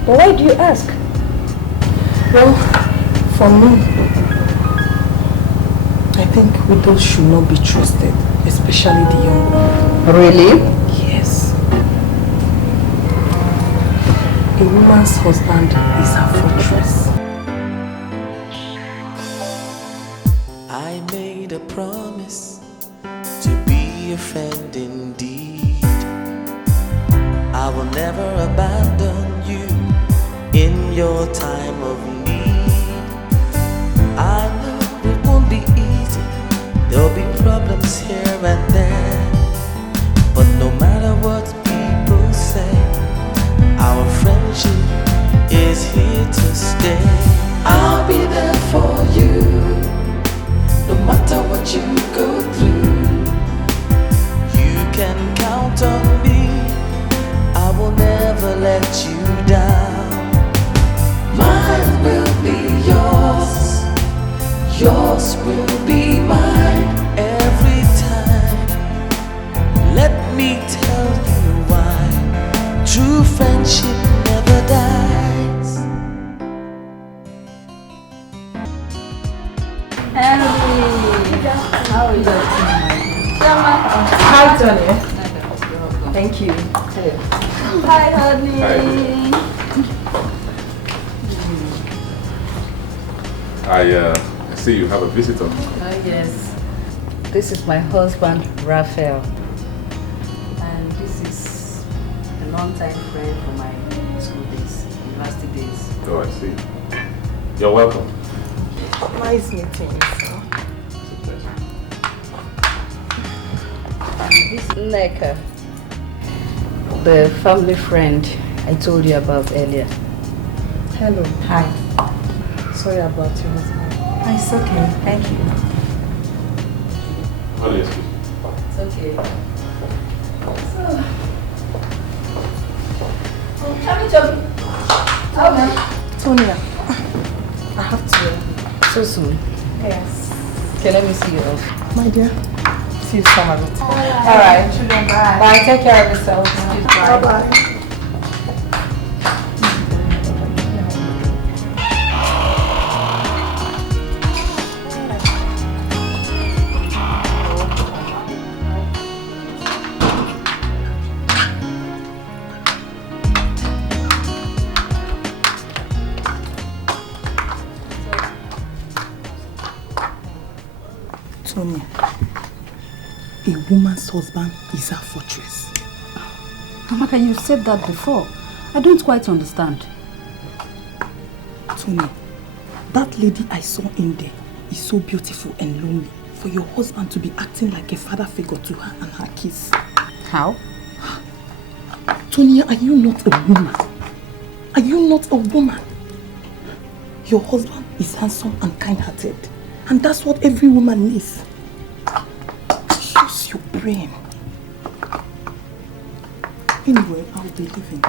But why do you ask? Well, for me, I think widows should not be trusted, especially the young one. Really? Yes. A woman's husband is her fortress. I made a promise to be a friend indeed. I will never abandon you in your time of need. I know it won't be easy, there'll be problems here and there, but no matter what people say, our friendship is here to stay. I'll be there for you, no matter what you go through. You can count on me, I will never let you down. Mine will be yours, yours will be mine. Every time, let me tell you why true friendship never dies. How are you doing? Hi, Tony. Thank you. Hi, honey. I see you have a visitor. Oh, yes. This is my husband, Raphael. And this is a long-time friend from my school days, university days. Oh, I see. You're welcome. Nice meeting you, sir. And this is Neka, the family friend I told you about earlier. Hello. Hi. Sorry about your husband. It's okay. Thank you. Honey, excuse me. It's okay. So, Tonya, I have to go. so soon. Yes. Okay, let me see you off. My dear, see you summer. Alright, children, bye. Bye, take care of yourselves. Bye bye. Tonya, a woman's husband is her fortress. Amaka, you said that before. I don't quite understand. Tonya, that lady I saw in there is so beautiful and lonely for your husband to be acting like a father figure to her and her kids. How? Tonya, are you not a woman? Are you not a woman? Your husband is handsome and kind-hearted. And that's what every woman needs. Use your brain. Anyway, I'll be leaving.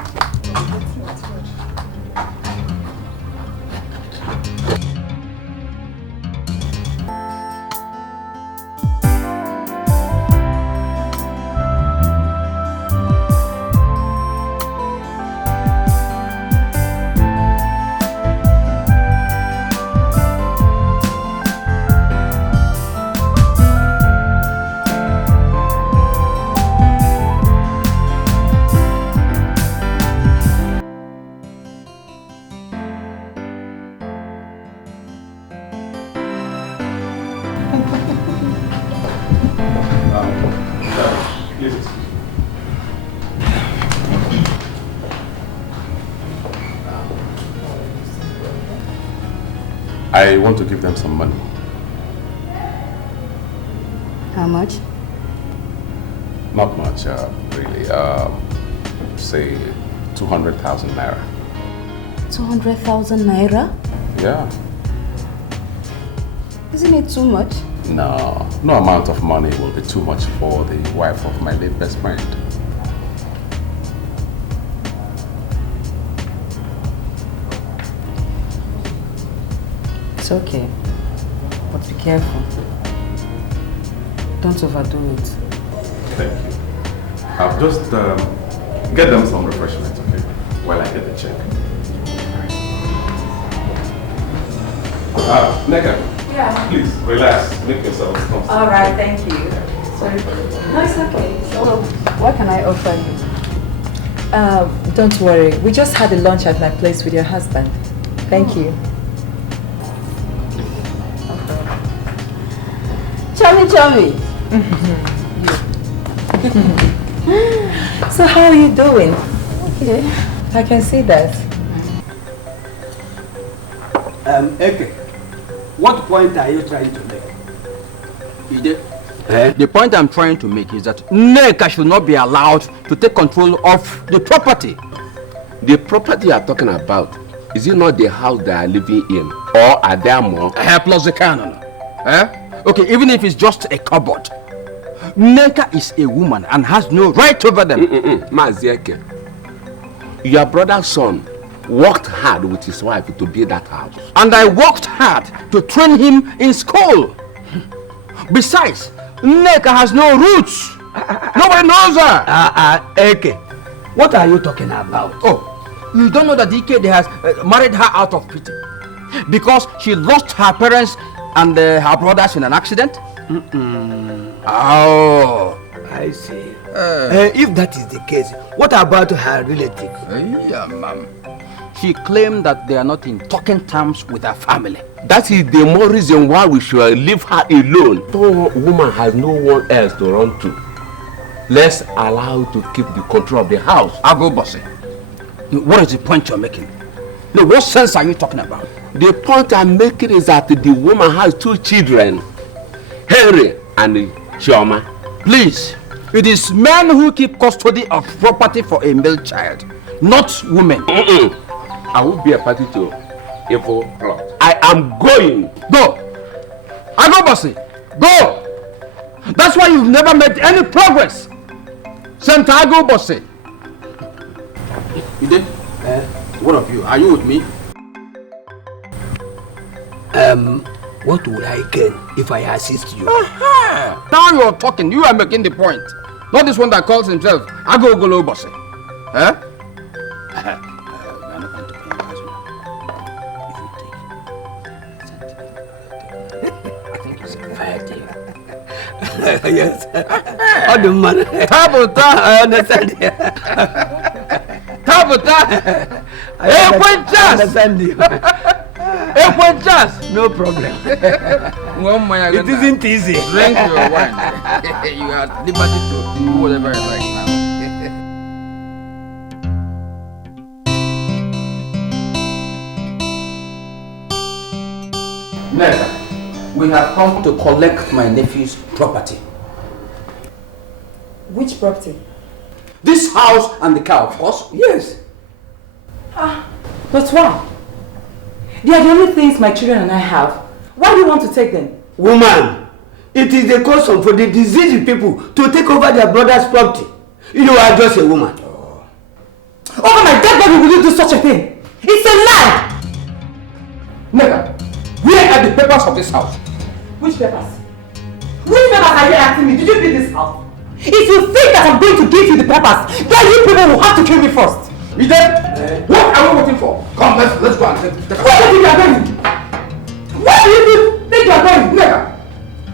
I want to give them some money. How much? Not much, really. Say 200,000 naira. 200,000 naira? Yeah. Isn't it too much? No, no amount of money will be too much for the wife of my late best friend. It's okay, but be careful. Don't overdo it. Thank you. I'll just get them some refreshments, okay? While I get the check. Neka. Yeah. Please, relax. Make yourself comfortable. All right, thank you. Sorry. No, it's okay. So, what can I offer you? Don't worry. We just had a lunch at my place with your husband. Thank you. Chummy. So how are you doing? Okay. I can see that. Eke, what point are you trying to make? Ide? The point I'm trying to make is that Nneka should not be allowed to take control of the property. The property you are talking about, is it not the house they are living in? Or are there more? Plus the canon. Okay, even if it's just a cupboard. Nneka is a woman and has no right over them. Mazieke, your brother's son worked hard with his wife to build that house. And I worked hard to train him in school. Besides, Nneka has no roots. Nobody knows her. Eke, what are you talking about? Oh, you don't know that Dikeh has married her out of pity because she lost her parents and her brothers in an accident? Oh, I see. If that is the case, what about her relative? Yeah, ma'am. She claimed that they are not in talking terms with her family. That is the more reason why we should leave her alone. No woman has no one else to run to. Let's allow her to keep the control of the house. I'll go, bossy. What is the point you're making? No, what sense are you talking about? The point I'm making is that the woman has 2 children, Henry and Chioma. Please, it is men who keep custody of property for a male child, not women. I will be a party to evil plot. I am going. Go. I go, bossy. Go. That's why you've never made any progress. Santiago, bossy. You did? What of you? Are you with me? What would I gain if I assist you? Now you're talking. You are making the point. Not this one that calls himself Agogolo, bossy. Huh? Yes. Oh, the man. Tabuta. I understand. Tabuta. Hey, I understand you. No problem. It isn't easy. Drink your wine. You are at liberty to do whatever you like now. Neka, we have come to collect my nephew's property. Which property? This house and the car, of course. Yes. But why? They are the only things my children and I have. Why do you want to take them? Woman, it is the custom for the diseased people to take over their brother's property. You are just a woman. Over my dead body will you do such a thing? It's a lie! Neka, where are the papers of this house? Which papers? Which papers are you asking me? Did you build this house? If you think that I'm going to give you the papers, then you people will have to kill me first. You dead? What are we waiting for? Come, let's go and take Where do you think you are going? Where do you think you are going? Neka,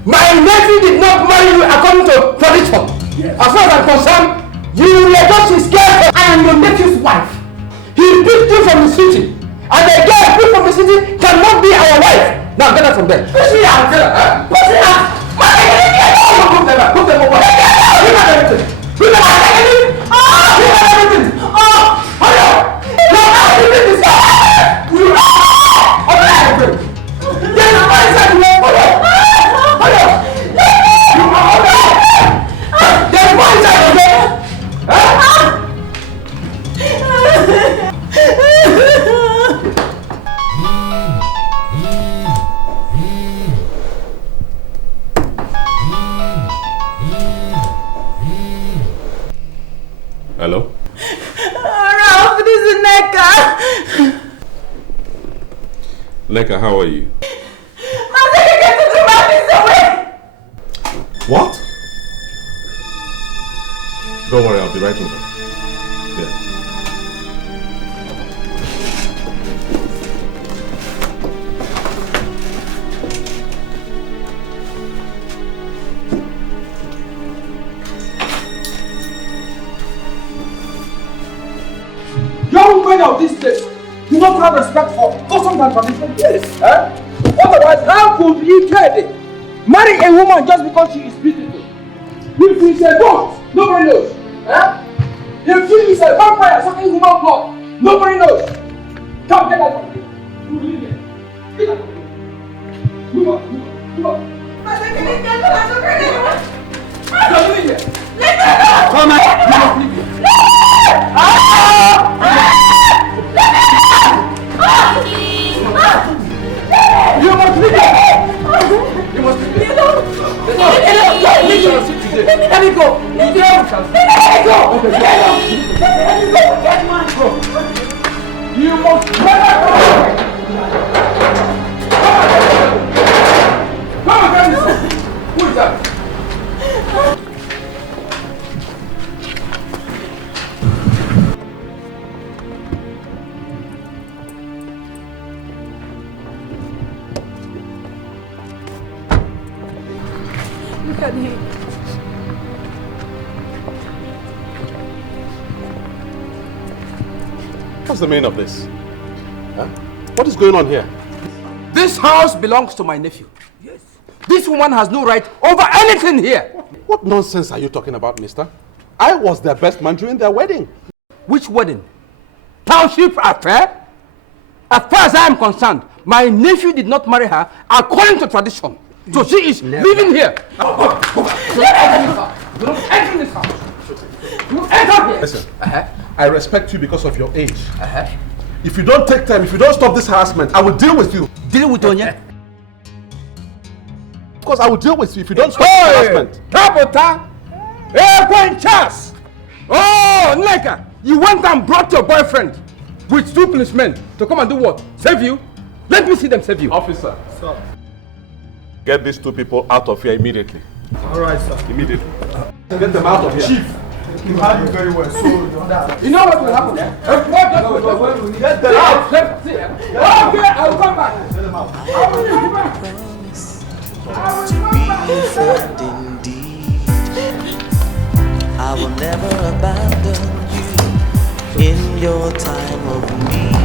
my nephew did not marry you according to tradition. Yes. As far as I'm concerned, you were just his girlfriend. I am your nephew's wife. He picked you from the city. And the girl picked from the city cannot be our wife. Now get her from there. Push me out. Push me out. Put them out. Put them away. Bring out everything. Bring out everything. Bring out everything. Hurry up. Now everything is gone. You are everything. Get the inside the wall. Hurry up. Hurry up. You are Leka, how are you? Maseke, get to the man this away! What? Don't worry, I'll be right over. Yes. Young men of this place do not have respect for customs and traditions. Yes. Otherwise, how could you marry a woman just because she is beautiful? If she is a ghost, nobody knows. If she is a vampire sucking human blood, nobody knows. Come, get out of here. You will leave here. Get out of here. Move on, move on, move on. Come on, you must leave here. You must leave here. You must leave here. Let me go. Let me go. You must never go. Come on, guys. Who is that? Look at him. What's the meaning of this? Huh? What is going on here? This house belongs to my nephew. Yes. This woman has no right over anything here. What nonsense are you talking about, mister? I was their best man during their wedding. Which wedding? Township affair? As far as I am concerned, my nephew did not marry her according to tradition. So she is living here. You don't enter this house. You enter here. Listen, I respect you because of your age. If you don't take time, if you don't stop this harassment, I will deal with you. Deal with Onya? Of course, I will deal with you if you don't stop this harassment. Tabota! Charles! Oh, Neka! You went and brought your boyfriend with 2 policemen to come and do what? Save you? Let me see them save you. Officer. Sir. Get these 2 people out of here immediately. All right, sir. Immediately. Get them out of here. Chief. You had it very well. So, you know what will happen? Get them out. Okay, I'll come back. To be a friend indeed. I will never abandon you in your time of need.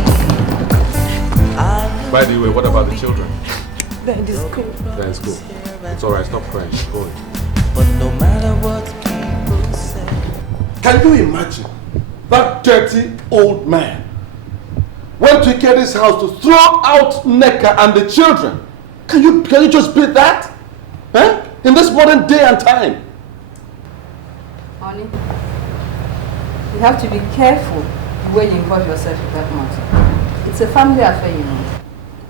By the way, what about the children? They're in school. They're in school. It's alright, stop crying. Go on. But no matter what people say. Can you imagine that dirty old man went to Ikedi's house to throw out Neka and the children? Can you just beat that? Huh? In this modern day and time. Honey, you have to be careful the way you involve yourself in that matter. It's a family affair, you know.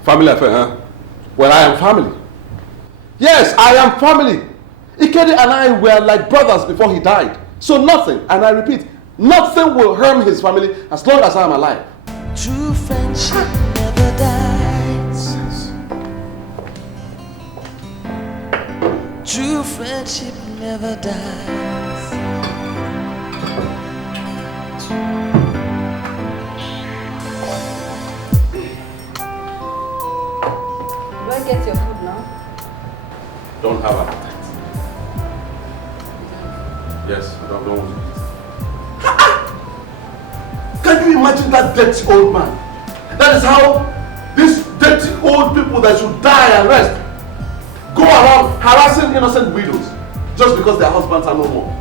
Family affair, huh? Well, I am family. Yes, I am family. Ikedi and I were like brothers before he died. So nothing, and I repeat, nothing will harm his family as long as I am alive. True friendship never dies. True friendship never dies. Do I get your food now? Don't have appetite. Yes, I don't want to. Can you imagine that dirty old man? That is how these dirty old people that should die and rest go around harassing innocent widows just because their husbands are no more.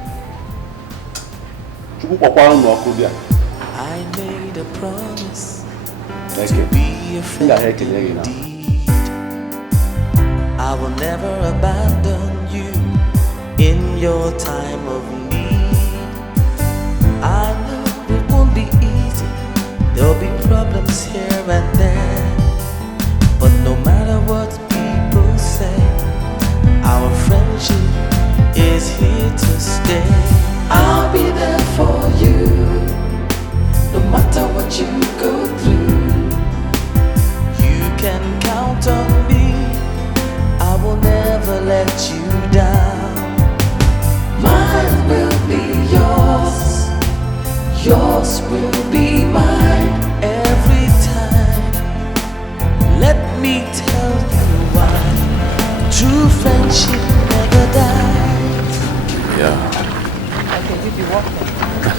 I made a promise to be a friend indeed. I will never abandon you in your time of need. I know it won't be easy. There'll be problems here and there. But no matter what people say, our friendship is here to stay. I'll be there for you, no matter what you go through. You can count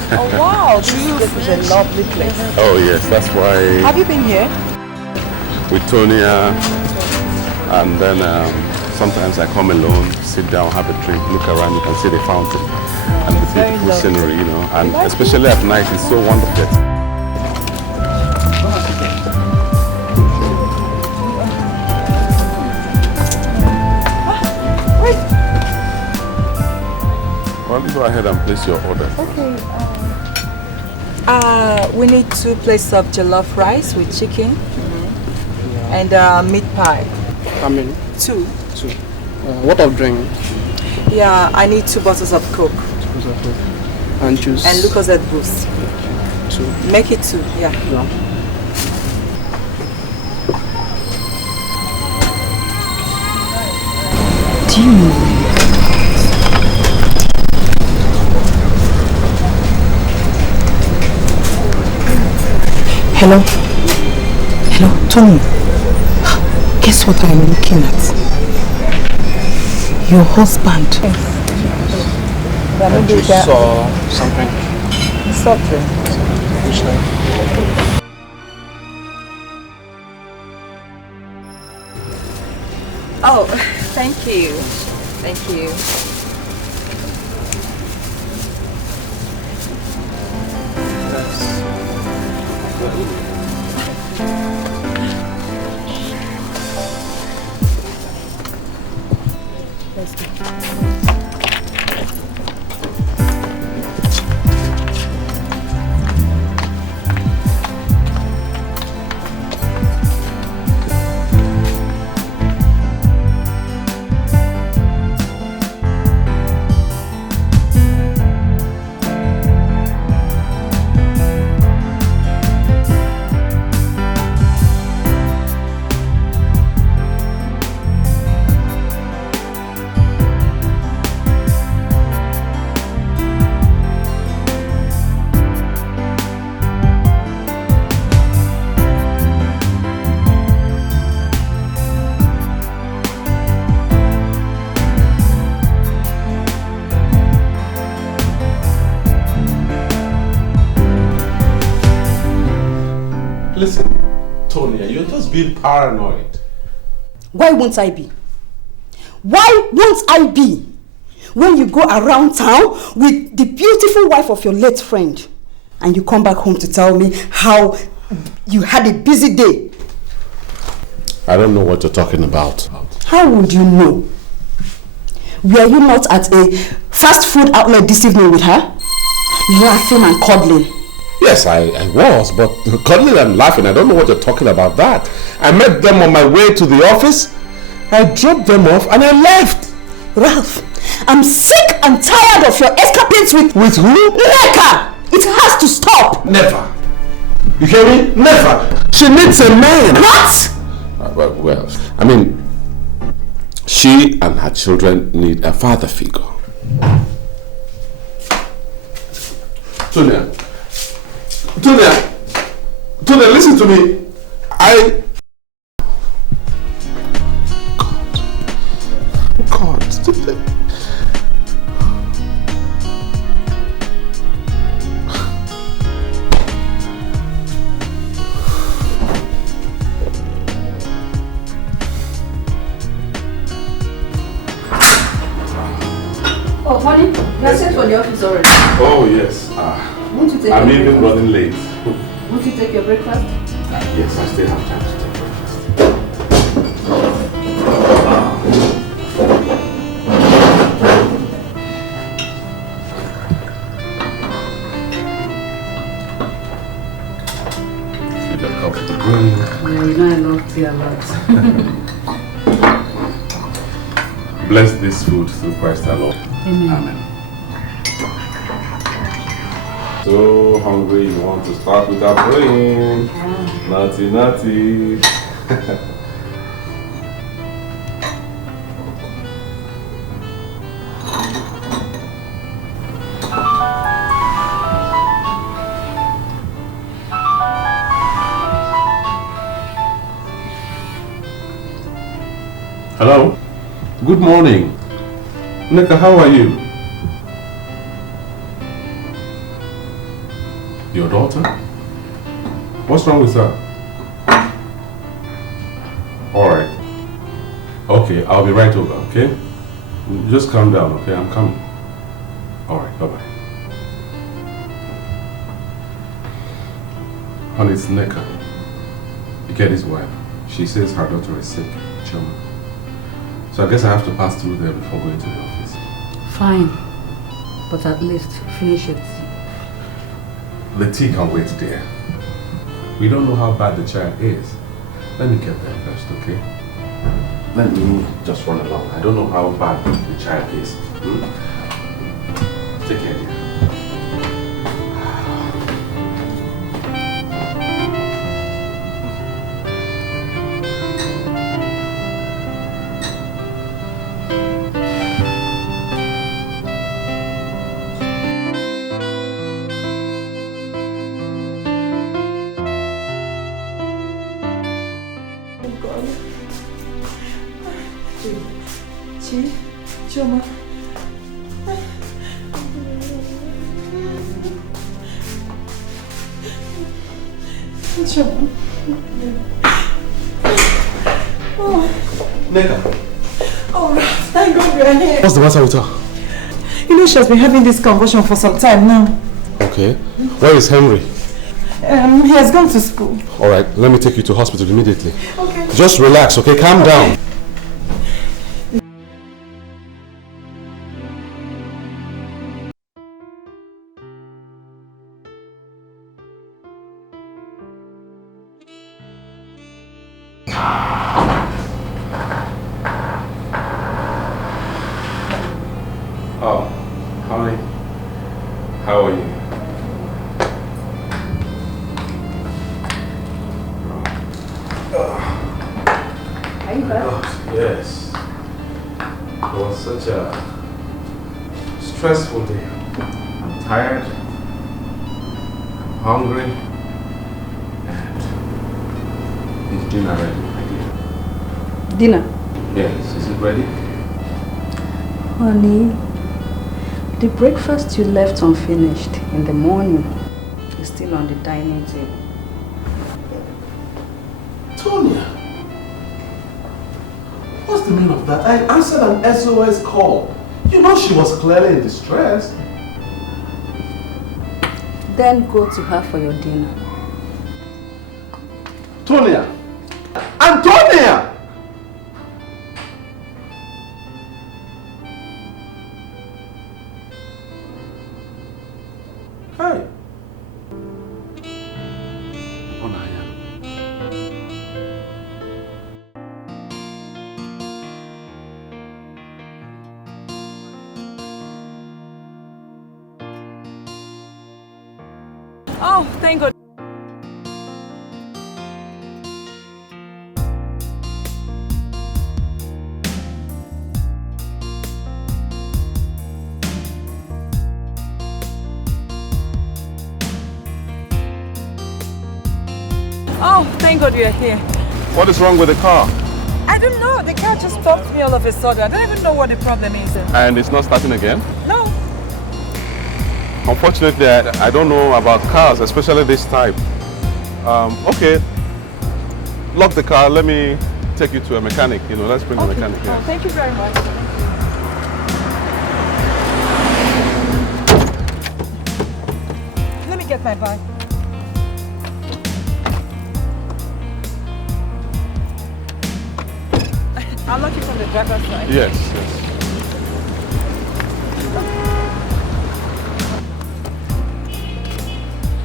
Oh wow, this is a lovely place. Oh yes, that's why. Have you been here? With Tonya, and then sometimes I come alone, sit down, have a drink, look around. You can see the fountain and the beautiful scenery, you know. And especially at night, it's so wonderful. Well, go ahead and place your order. Okay. We need 2 plates of jollof rice with chicken and meat pie. How many? 2. 2. What of drink? Yeah, I need 2 bottles of Coke. 2 bottles of Coke. And juice? And Lucozade Boost. 2. Make it 2, yeah. Do you know? Hello? Hello, Tony. Guess what I'm looking at? Your husband. I just saw something. Something? Which one? Oh, thank you. Thank you. Listen, Tonya, you're just being paranoid. Why won't I be? Why won't I be? When you go around town with the beautiful wife of your late friend and you come back home to tell me how you had a busy day. I don't know what you're talking about. How would you know? Were you not at a fast food outlet this evening with her? Laughing and cuddling. Yes, I was, but cuddling and laughing, I don't know what you're talking about that. I met them on my way to the office, I dropped them off and I left. Ralph, I'm sick and tired of your escapades with... With who? Leka! It has to stop! Never. You hear me? Never. She needs a man. What? Well, I mean, she and her children need a father figure. Tonya, listen to me. God. Oh, honey, you're set for the office already. Oh, yes. Won't you take I'm your even breakfast? running late. Won't you take your breakfast? Yes, I still have time to take breakfast. See the cup of tea. Yeah, you know I love tea a lot. Bless this food through Christ our Lord. Amen. Amen. So hungry, you want to start without praying. Naughty, naughty. Hello? Good morning. Nneka, how are you? Your daughter? What's wrong with her? Alright. Okay, I'll be right over, okay? Just calm down, okay? I'm coming. Alright, bye-bye. Honey, it's Neka. You get his wife. She says her daughter is sick, Choma. So I guess I have to pass through there before going to the office. Fine. But at least finish it. The tea can wait there. We don't know how bad the child is. Let me get there first, okay? Let me just run along. I don't know how bad the child is. Take care, dear. Choma. Choma. Oh. Neka. Oh, thank God you're here. What's the matter with her? You know she has been having this convulsion for some time now. Okay. Where is Henry? He has gone to school. Alright, let me take you to hospital immediately. Okay. Just relax, okay? Calm down. Oh, honey, how are you? Are you back? Yes. It was such a stressful day. I'm tired, I'm hungry, and is dinner ready, my dear? Dinner? Yes, is it ready? Honey, the breakfast you left unfinished in the morning is still on the dining table. Tonya, what's the meaning of that? I answered an SOS call. You know she was clearly in distress. Then go to her for your dinner. Tonya! Antonia! Hey! Oh, thank God. Oh, thank God you're here. What is wrong with the car? I don't know. The car just stopped me all of a sudden. I don't even know what the problem is. And it's not starting again? No. Unfortunately, I don't know about cars, especially this type. Okay, lock the car. Let me take you to a mechanic. You know, let's bring a mechanic here. Oh, thank you very much. Let me get my bag. I'll lock you from the driver's side. Yes, yes.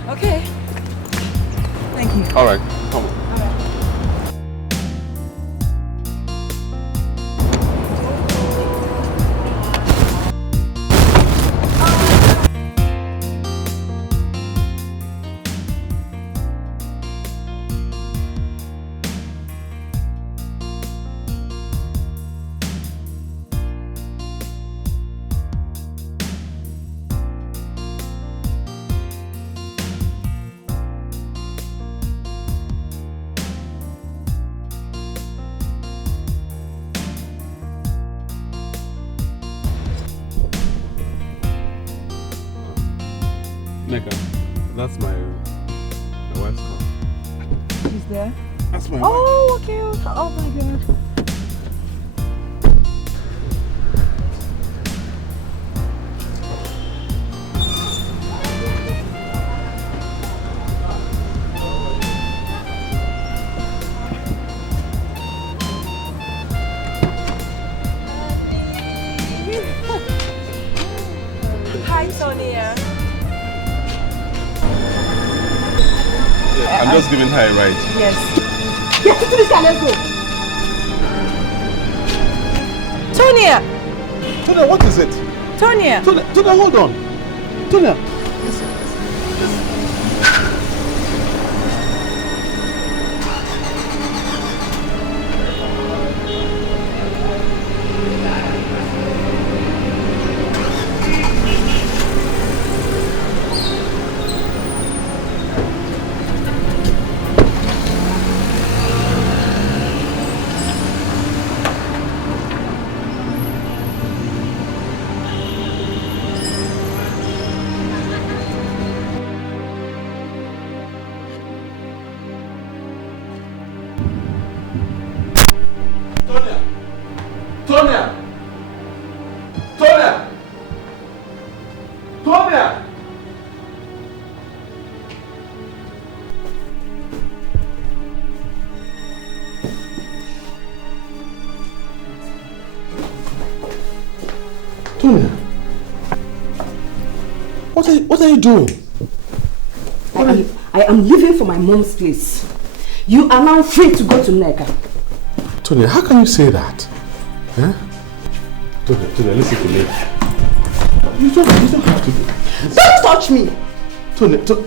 Okay. Thank you. All right, come on. Neka, That's my wife's car. Is there? That's my wife. Oh, okay. Oh my God. Hi, Sonia. I'm just giving her a ride. Yes. Get into this car, let's go. Tonia! Tonia, what is it? Tonia! Tonia, hold on. Tonia. Tonia! Tonia! Tonia! Tonia! What are you doing? I am leaving for my mom's place. You are now free to go to Neka. Tonia, how can you say that? Huh? Tonia, listen to me. You don't have to do this. Don't touch me! Tonia,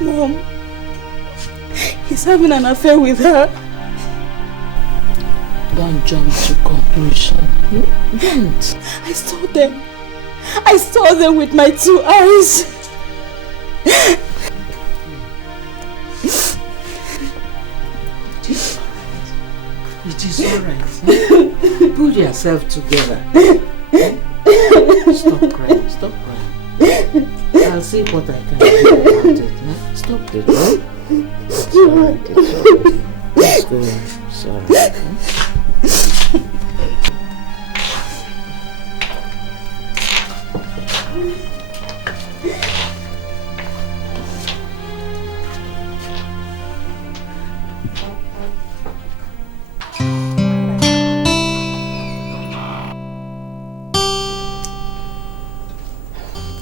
Mom, he's having an affair with her. Don't jump to conclusion. Don't. I saw them. I saw them with my 2 eyes. It is alright. Pull yourself together. Stop crying. Stop crying. I'll see what I can do about it. Huh? Stop it. Huh? It's alright. It's alright. Let's go. Sorry.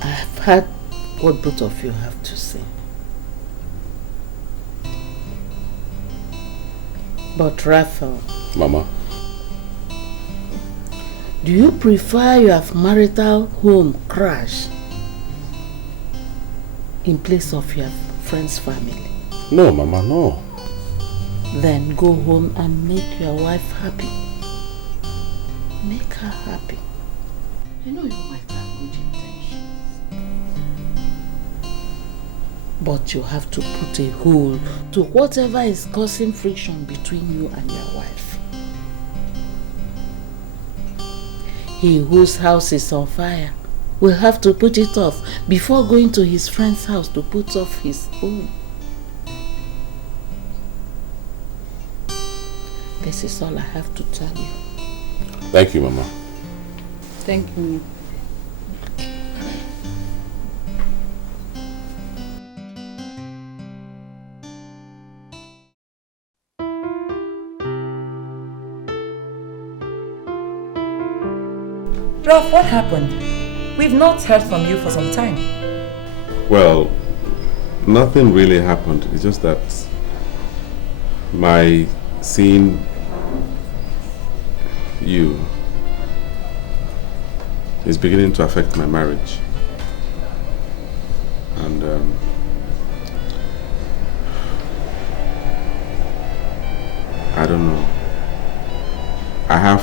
I've heard what both of you have to say. But Raphael, Mama, do you prefer your marital home crash in place of your friend's family? No, Mama, no. Then go home and make your wife happy. Make her happy. You know you might have good intentions, but you have to put a hold to whatever is causing friction between you and your wife. He whose house is on fire will have to put it off before going to his friend's house to put off his own. This is all I have to tell you. Thank you, Mama. Thank you. Ralph, what happened? We've not heard from you for some time. Well, nothing really happened. It's just that my seeing you is beginning to affect my marriage. And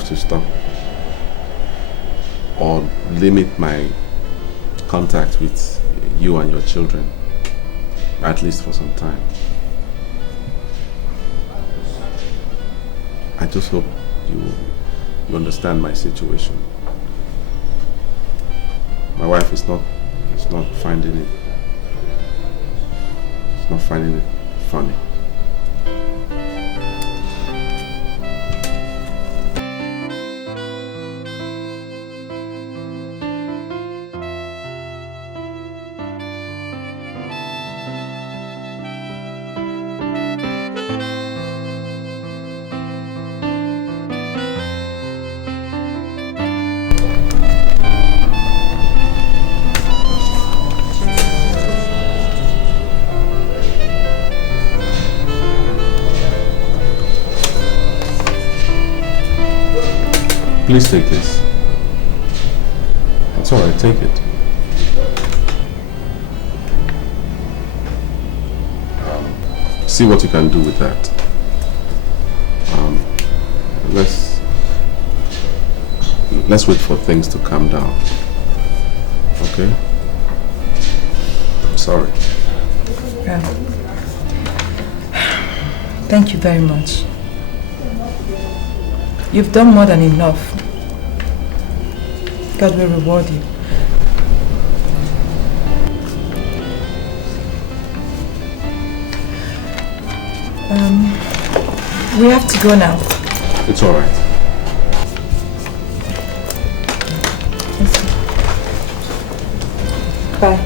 to stop or limit my contact with you and your children, at least for some time. I just hope you understand my situation. My wife is not finding it. She's not finding it funny. Please take this. That's all right, take it. See what you can do with that. Let's wait for things to calm down. Okay? I'm sorry. Thank you very much. You've done more than enough. God will reward you. We have to go now. It's all right. Bye.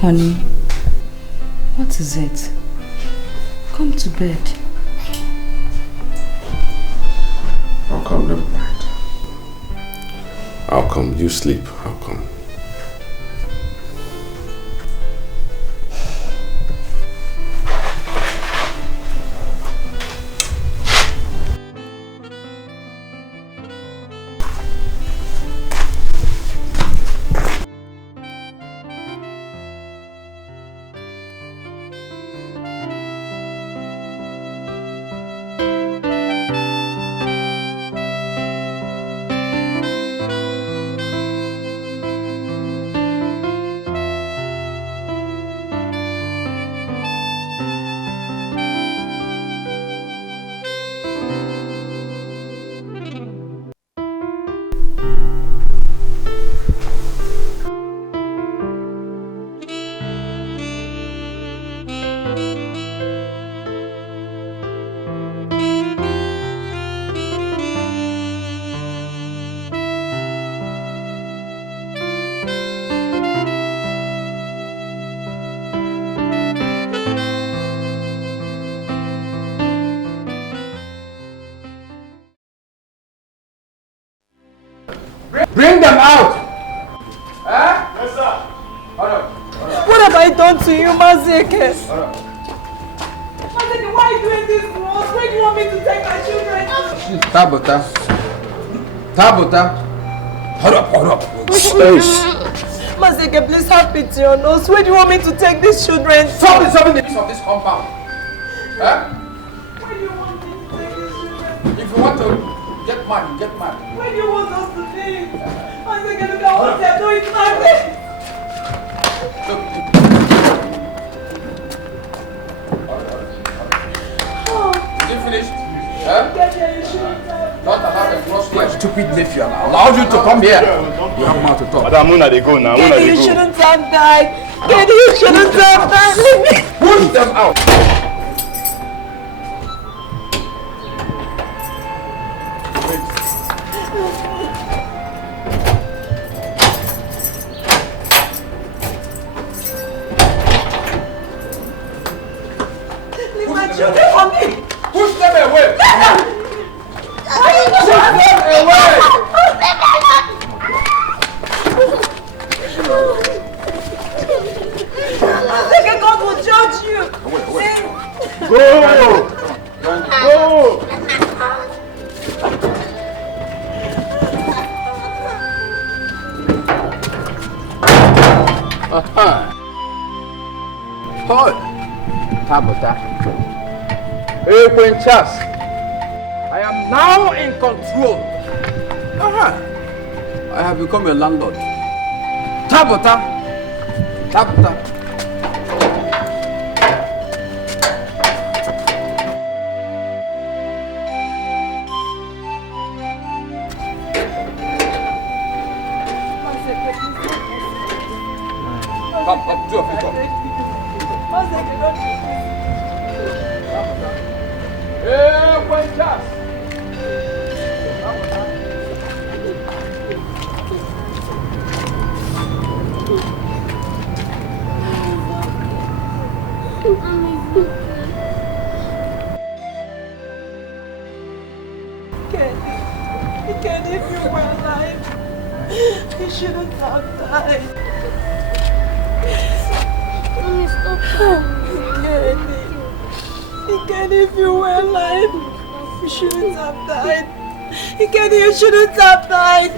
Honey, what is it? Come to bed. I'll come, never mind. I'll come, you sleep, I'll come. Bring them out! Huh? Yes, sir. Hold on. What have I done to you, Mazeke? Hold on. Mazeke, why are you doing this to us? Where do you want me to take my children? Tabitha. Tabitha. Hold up. Mazeke, please have pity on us. Where do you want me to take these children? Stop disturbing the peace of this compound. Huh? Where do you want me to take these children? If you want to get mad, get mad. Where do you want us to be? Mazeke, look at what they're doing, Mazeke. Is it finished? Huh? Don't allow them cross your stupid nephew. Allow you to come here. You have more to talk. Madam, Muna, they go now. Daddy, you shouldn't have died. Daddy, you shouldn't have died. Leave me. Push them out. Leave my Dikeh, God will judge you. Go! Go! Hold! Tabata. Hey, Quinchas. I am now in control. I have become a landlord. Tabata. Tabata. Come, two of you, come. Hey, Quinchas. Kenny, if you were alive, he shouldn't have died. Mommy, stop crying. Kenny, if you were alive, you shouldn't have died. Kenny, you shouldn't have died.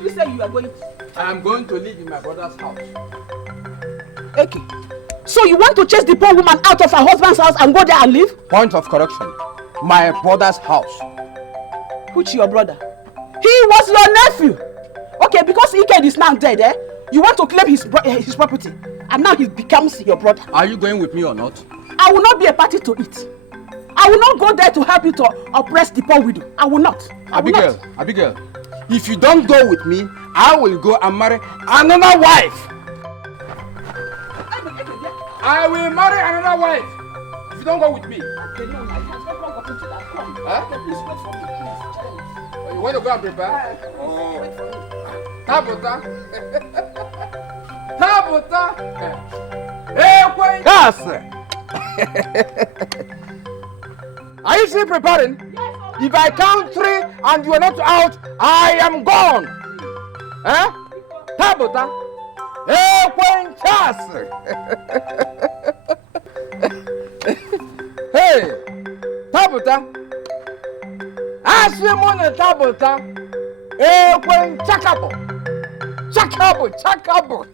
did you say you are going to? I am going to live in my brother's house. Okay. So you want to chase the poor woman out of her husband's house and go there and live? Point of correction. My brother's house. Which your brother? He was your nephew. Okay, because Ike is now dead, you want to claim his property, and now he becomes your brother. Are you going with me or not? I will not be a party to it. I will not go there to help you to oppress the poor widow. I will not. Abigail, if you don't go with me, I will go and marry another wife. I will marry another wife if you don't go with me. Huh? You want to go and prepare? Oh. Tabota. Yes. Are you still preparing? If I count 3 and you are not out, I am gone. Huh? Tabota. Hey, Tabota. Ask me money, Tabota. Chakabo.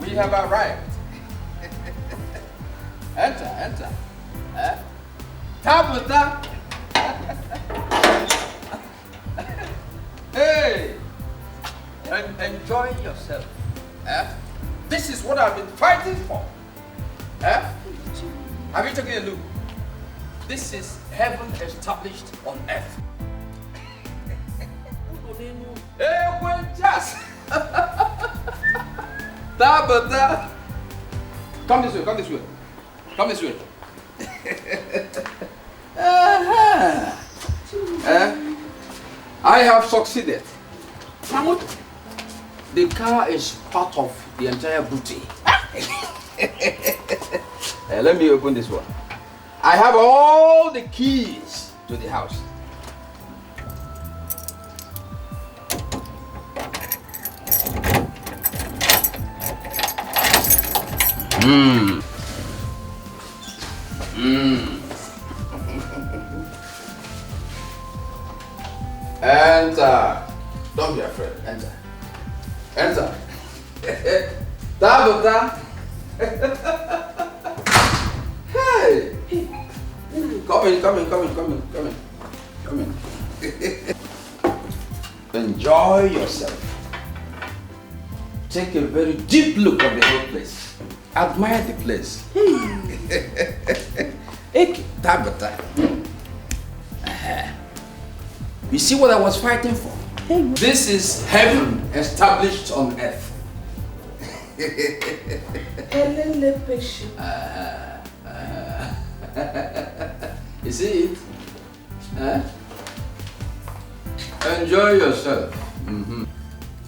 We have arrived. Enter. Tabata. Hey, enjoy yourself. This is what I've been fighting for. Have you taken a look? This is heaven established on earth. Just Tabata. Come this way. I have succeeded. Mahmoud, the car is part of the entire booty. Let me open this one. I have all the keys to the house. Enter. Don't be afraid. Enter. Tabata. Hey. Come in. Enjoy yourself. Take a very deep look at the whole place. Admire the place. Tabata. You see what I was fighting for? This is heaven established on earth. You see it? Enjoy yourself.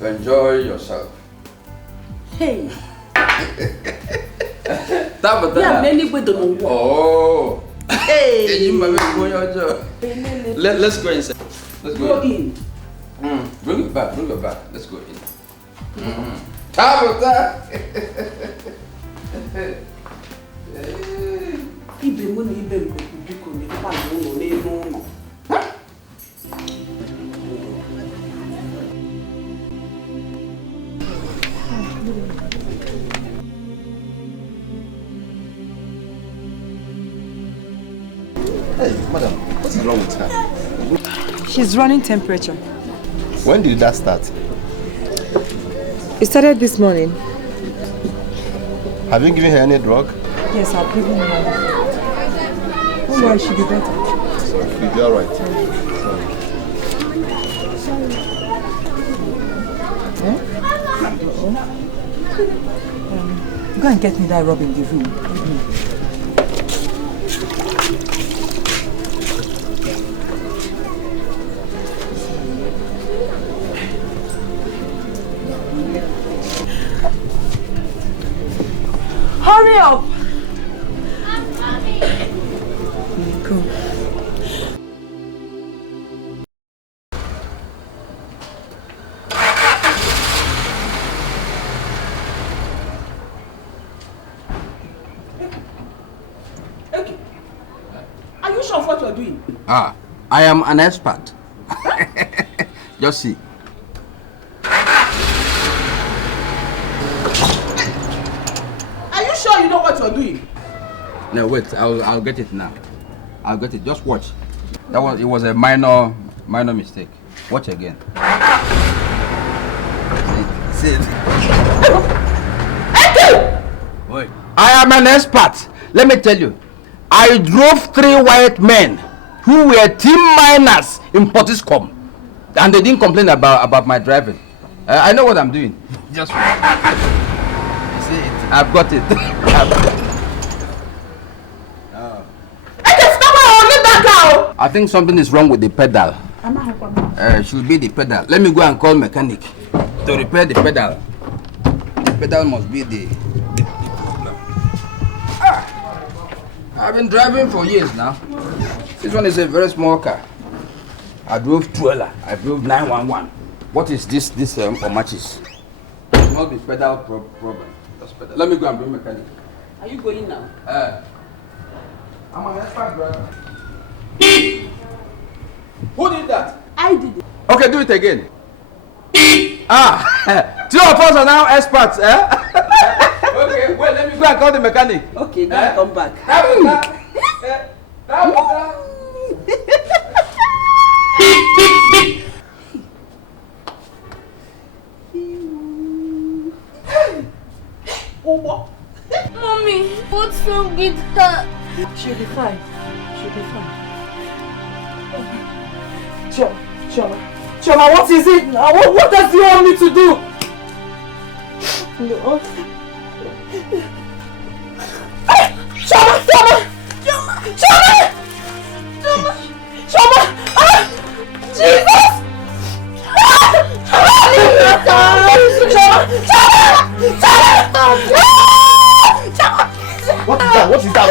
Enjoy yourself. Hey. Oh. Hey. Let's go inside. Let's go in. Bring it back. Let's go in. Tabata. Hey, madam, what is wrong with her? She's running temperature. When did that start? It started this morning. Have you given her any drug? Yes, I've given her. Don't worry, she'll be better. So she'll be alright. Go and get me that rub in the room. Hurry up! Come. Okay. Are you sure of what you're doing? I am an expert. Just see. Are you sure you know what you're doing? No, wait. I'll get it now. I'll get it. Just watch. It was a minor mistake. Watch again. See it. Wait. I am an expert. Let me tell you. I drove 3 white men who were team miners in Portiscom, and they didn't complain about my driving. I know what I'm doing. Just see it. I've got it. I think something is wrong with the pedal. Should be the pedal. Let me go and call mechanic to repair the pedal. The pedal must be the problem. I've been driving for years now. This one is a very small car. I drove Twella. I drove 911. What is this for matches? It must be pedal problem. Just pedal. Let me go and bring mechanic. Are you going now? I'm an expert driver. Who did that? I did it. Okay, do it again. 2 of us are now experts, Okay, well, let me go and call the mechanic. Okay, now come back. Mommy, what's wrong with her? She'll be fine. She'll be fine. Chioma, what is it now? What does he want me to do? No. Chioma! Jesus! What is that? What is that?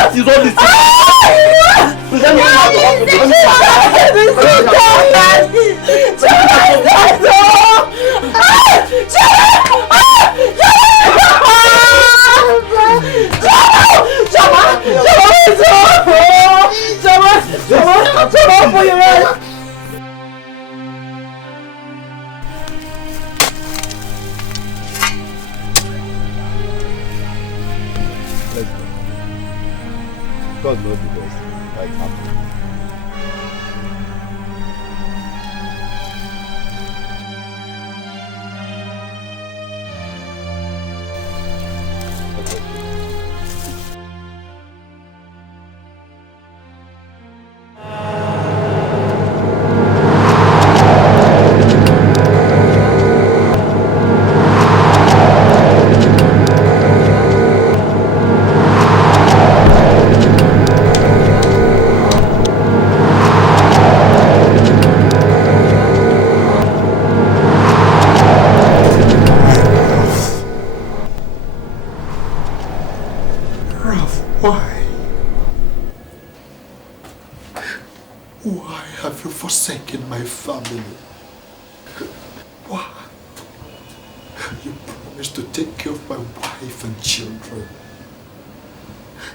What is all this? Please let me out of the God knows the best. Like happening. Why have you forsaken my family? Why? You promised to take care of my wife and children.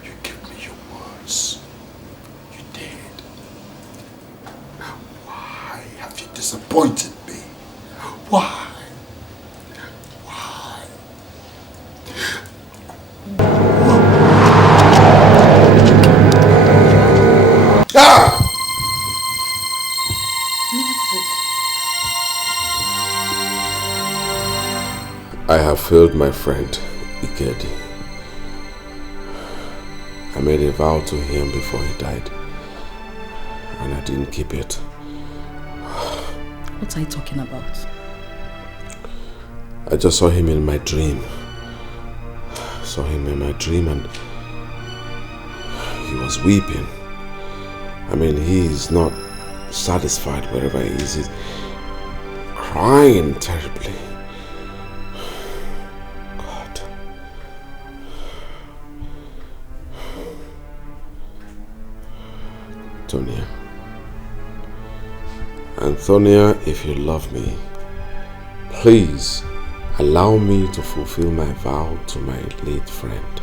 You gave me your words. You did. Why have you disappointed me? Why? Why? Ah! I have failed my friend, Ikedi. I made a vow to him before he died, and I didn't keep it. What are you talking about? I just saw him in my dream. Saw him in my dream and he was weeping. I mean, he is not satisfied wherever he is. He's crying terribly. God. Tonia, Antonia, if you love me, please allow me to fulfill my vow to my late friend.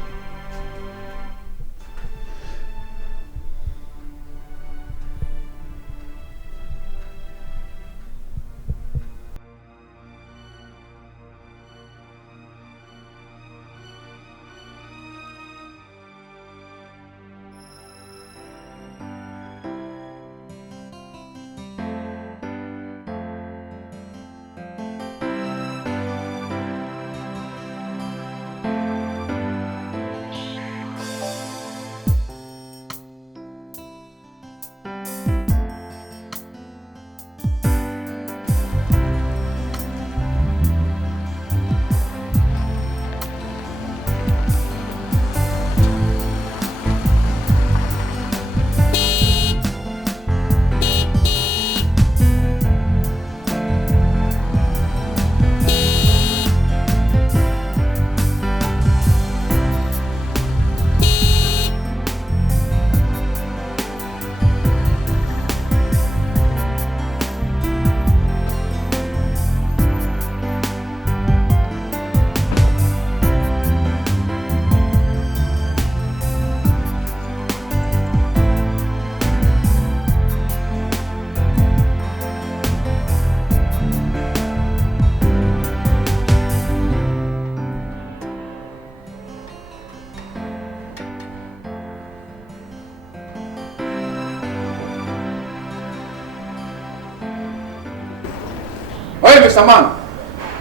Mr. Man,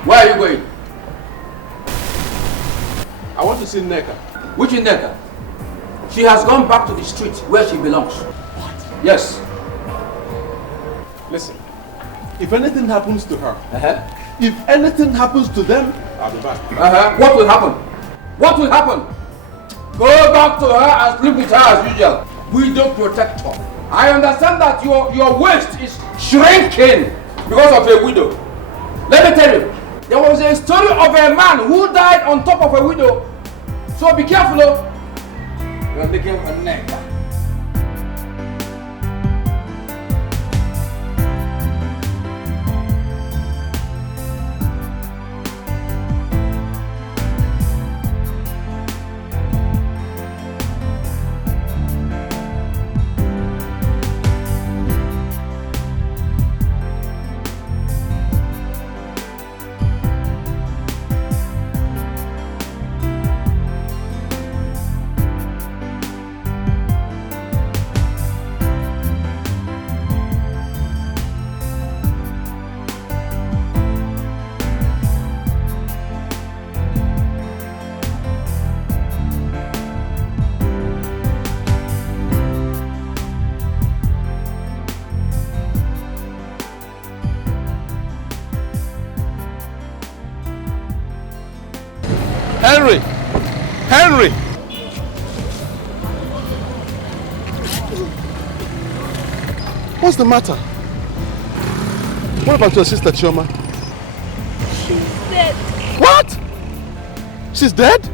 where are you going? I want to see Nneka. Which Nneka? She has gone back to the street where she belongs. What? Yes. Listen, if anything happens to her, if anything happens to them, I'll be back. What will happen? What will happen? Go back to her and sleep with her as usual. We don't protect her. I understand that your waist is shrinking because of a widow. Let me tell you, there was a story of a man who died on top of a widow. So be careful, you're looking for Nneka. Henry! What's the matter? What about your sister Chioma? She's dead. What? She's dead?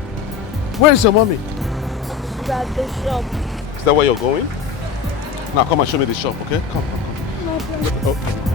Where is your mommy? She's at the shop. Is that where you're going? Now come and show me the shop, okay? Come. No, Oh.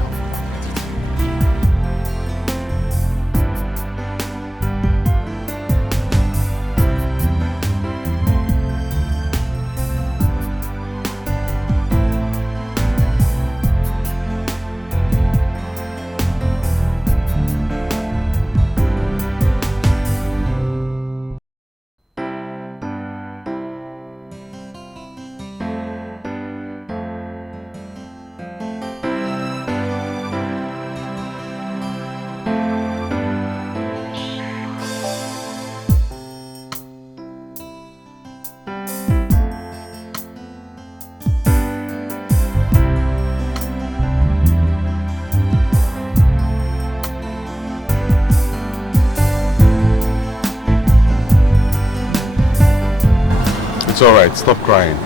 It's alright, stop crying.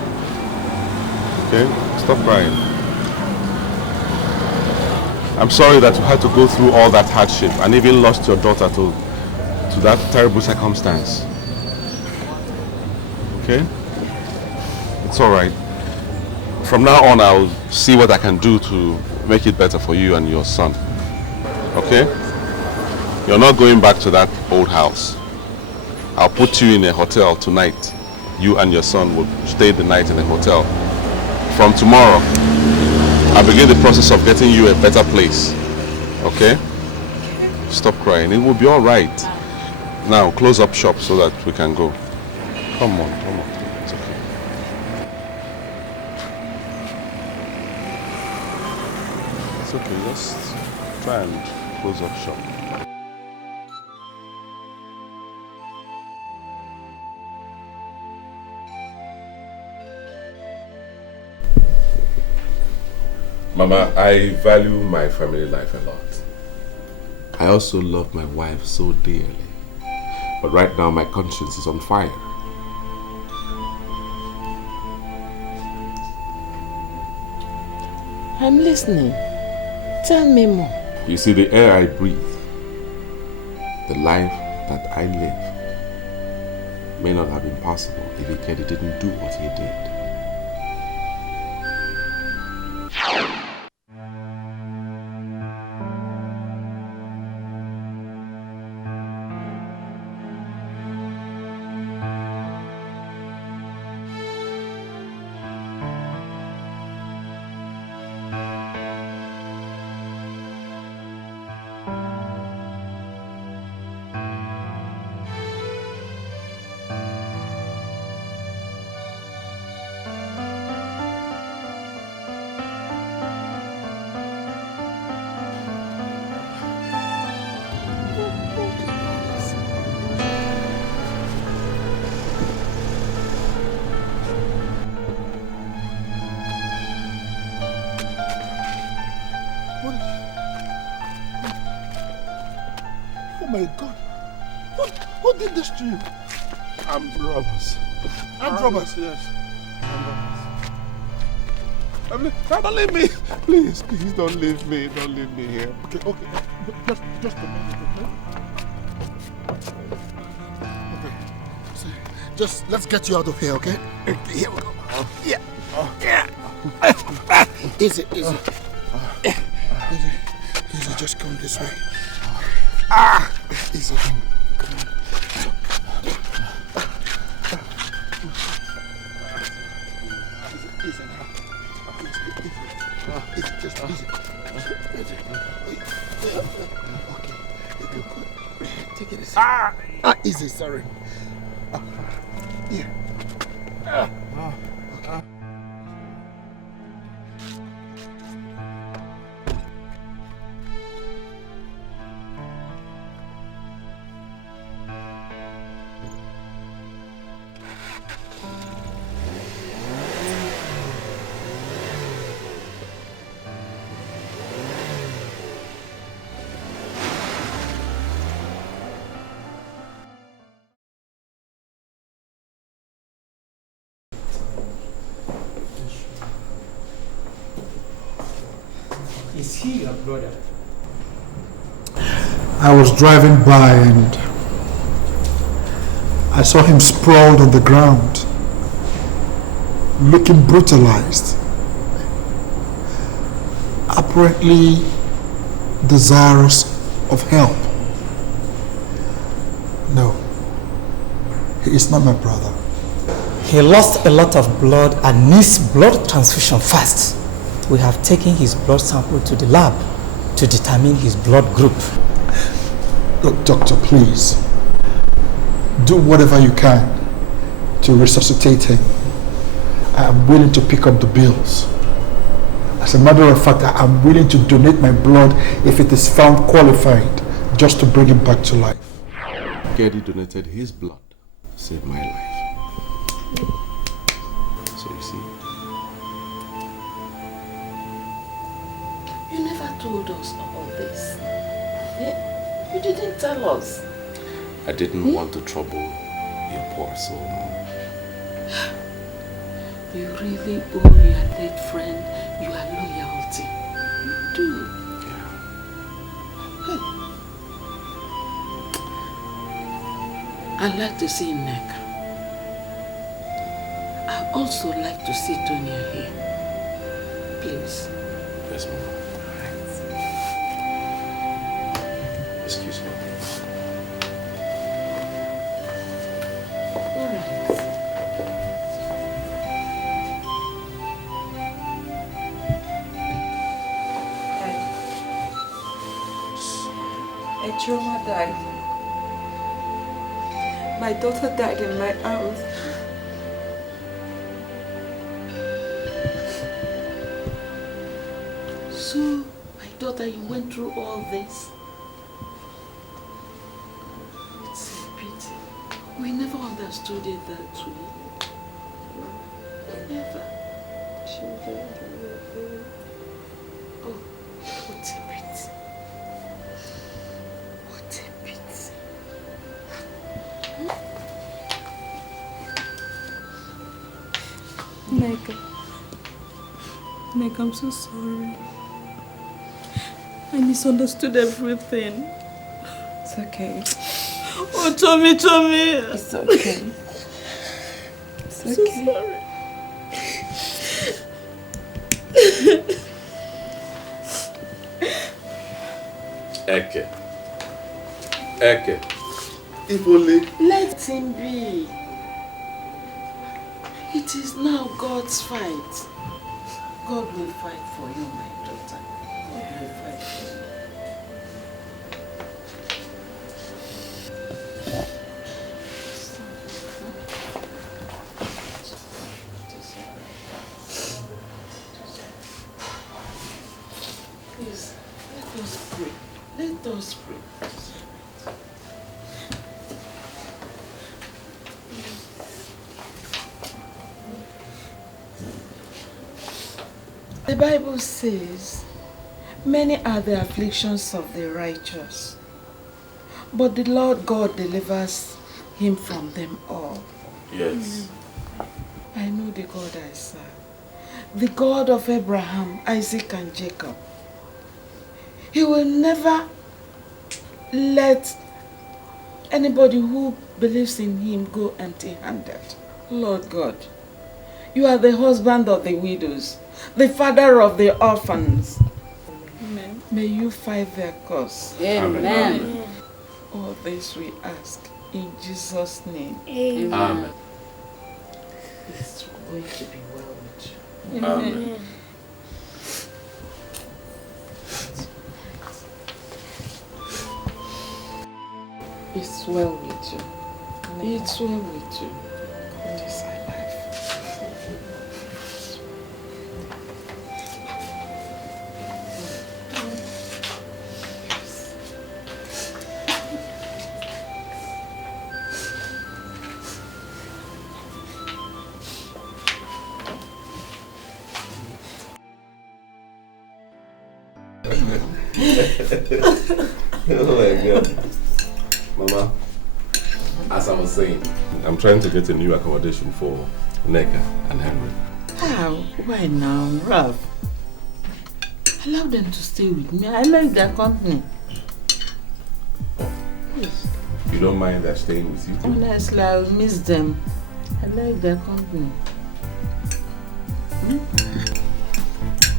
Okay? Stop crying. I'm sorry that you had to go through all that hardship and even lost your daughter to that terrible circumstance. Okay? It's alright. From now on, I'll see what I can do to make it better for you and your son. Okay? You're not going back to that old house. I'll put you in a hotel tonight. You and your son will stay the night in a hotel. From tomorrow, I'll begin the process of getting you a better place. Okay? Stop crying. It will be all right. Now, close up shop so that we can go. Come on, come on. It's okay. It's okay. Just try and close up shop. Mama, I value my family life a lot. I also love my wife so dearly. But right now my conscience is on fire. I'm listening. Tell me more. You see, the air I breathe, the life that I live, may not have been possible if Ikedi didn't do what he did. Oh my God! Who did this to you? Armed robbers. Armed robbers? Yes. Don't leave me! Please, please don't leave me. Don't leave me here. Okay. Just a minute, okay? So, just let's get you out of here, okay? Okay, here we go. Yeah. Easy. Easy. Just come this way. Easy. Come on. Easy now. Easy. Just easy. Okay. Good. Take it easy. Easy. Sorry. Yeah. Okay. Is he your brother? I was driving by and I saw him sprawled on the ground, looking brutalized, apparently desirous of help. No, he is not my brother. He lost a lot of blood and needs blood transfusion fast. We have taken his blood sample to the lab to determine his blood group. Look, doctor, please, do whatever you can to resuscitate him. I am willing to pick up the bills. As a matter of fact, I am willing to donate my blood if it is found qualified, just to bring him back to life. Geddy donated his blood to save my life. So you see. You never told us about this. You didn't tell us. I didn't want to trouble your poor soul. You really owe your late friend your loyalty. You do. Yeah. I'd like to see Nneka. I'd also like to see Tonya here. Please. Yes, Mama. A trauma died. My daughter died in my arms. So, my daughter, you went through all this? It's a pity. We never understood it that way. Never. Oh, what a pity. What a pity. Meg, I'm so sorry. I misunderstood everything. It's okay. Oh, Tommy. It's okay. It's I'm okay. so sorry. Eke. If only... Let him be. It is now God's fight. God will fight for you, my daughter. God will fight for you. Please, let us pray. Let us pray. The Bible says, many are the afflictions of the righteous, but the Lord God delivers him from them all. Yes. I know the God I serve, the God of Abraham, Isaac, and Jacob. He will never let anybody who believes in him go empty-handed. Lord God, you are the husband of the widows, the father of the orphans. Amen. May you fight their cause. Amen. All this we ask in Jesus' name. Amen. It's going to be well with you. Amen. It's well with you. It's well with you. God is alive. Oh my God. Mama, as I was saying, I'm trying to get a new accommodation for Neka and Henry. How? Why now, Ralph? Allow them to stay with me. I like their company. Yes. You don't mind that staying with you? Honestly, I'll miss them. I like their company.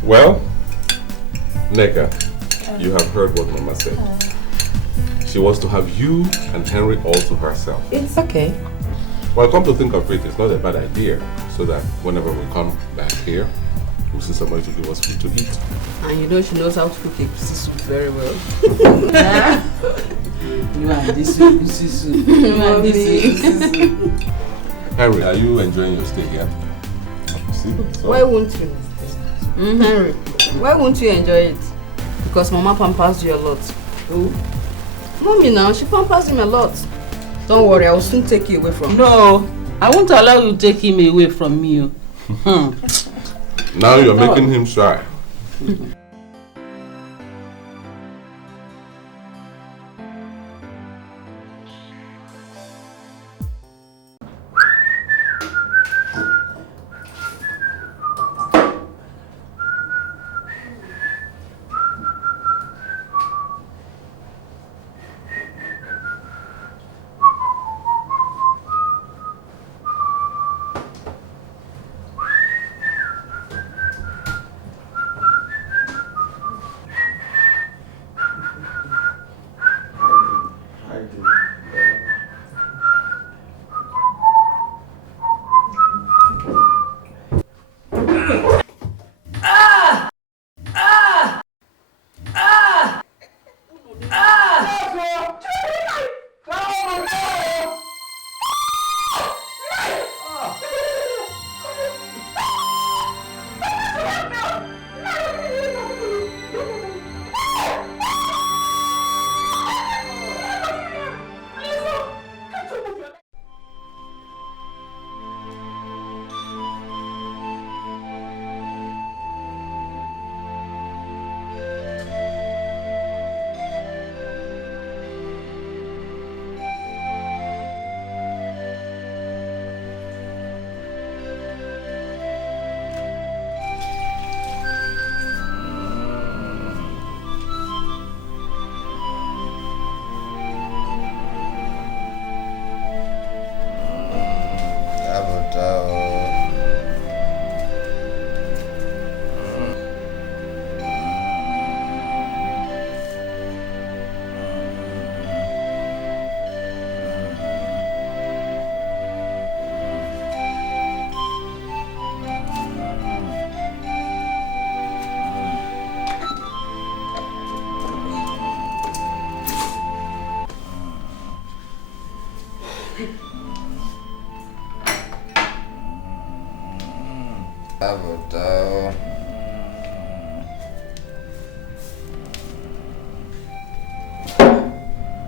Well, Neka, you have heard what Mama said. She wants to have you and Henry all to herself. It's okay. Well, come to think of it, it's not a bad idea, so that whenever we come back here, we'll see somebody to give us food to eat. And you know she knows how to cook a soup very well. You and this soup. You and this soup. Henry, are you enjoying your stay here? See? So Why won't you? Henry, why won't you enjoy it? Because Mama pampers you a lot. Oh. Mommy now, she pampers him a lot. Don't worry, I will soon take you away from him. No, I won't allow you to take him away from me. now you're making him shy.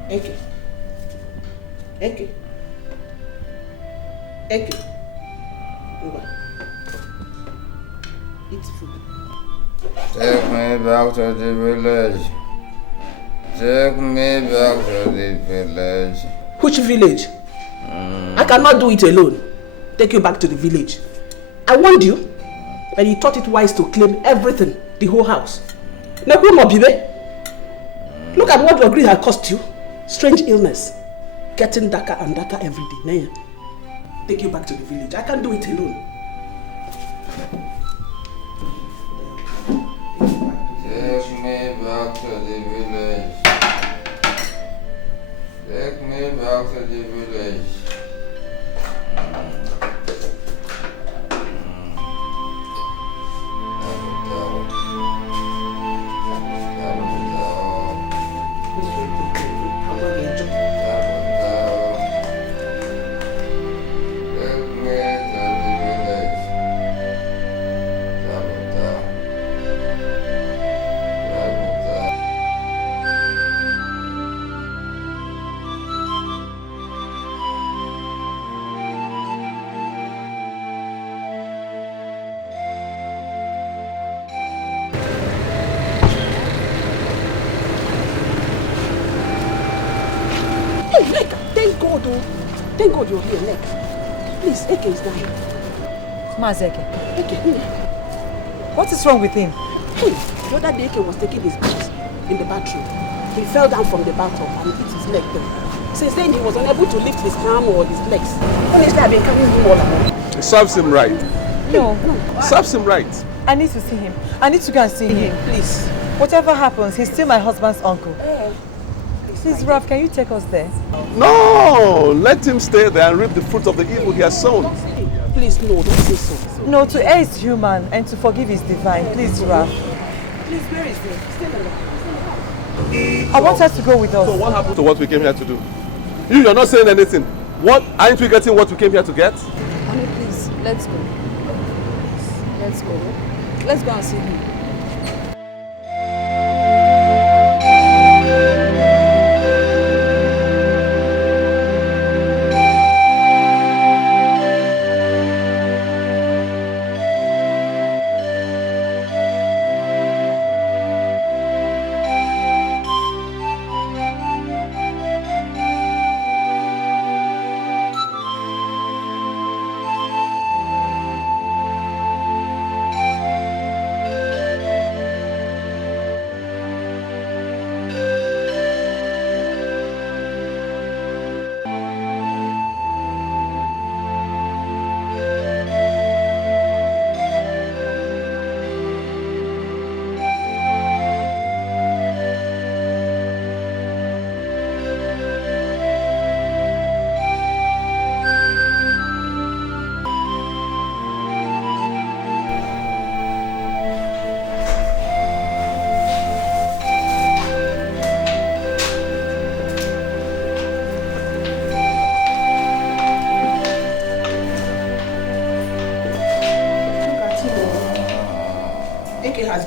Eke. Eke. Eke. Eat food. Take me back to the village. Take me back to the village. Which village? I cannot do it alone. Take you back to the village. I warned you, but you thought it wise to claim everything, the whole house. Now, who more be there? Look at what your greed has cost you. Strange illness. Getting darker and darker every day. Now, take you back to the village. I can't do it alone. Take me back to the village. Take me back to the village. Thank God you're here, Nick. Please, Eke is dying. Mazeke. Eke, what is wrong with him? Hey, the other day Eke was taking his bath in the bathroom. He fell down from the bathtub and hit his leg there. Since then, he was unable to lift his arm or his legs. Honestly, I've been carrying him all along. It serves him right. No. Serves him right. I need to see him. I need to go and see him. Please. Whatever happens, he's still my husband's uncle. Please, Ralph, can you take us there? No! Let him stay there and reap the fruit of the evil he has sown. Please, no, don't say so. No, to err is human and to forgive is divine. Please, Ralph. Please, where is he? Stay there. I want her to go with us. So what happened to what we came here to do? You're not saying anything. What? Aren't we getting what we came here to get? Honey, please, let's go. Let's go. Let's go and see him.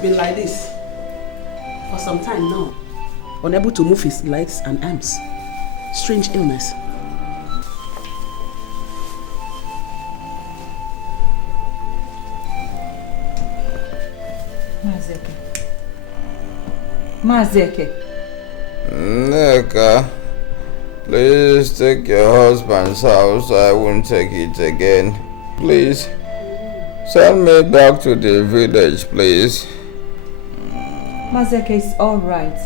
Been like this for some time now, unable to move his legs and arms. Strange illness. Mazeke. Neka, please take your husband's house. I won't take it again. Please, send me back to the village, please. Mazeke is all right.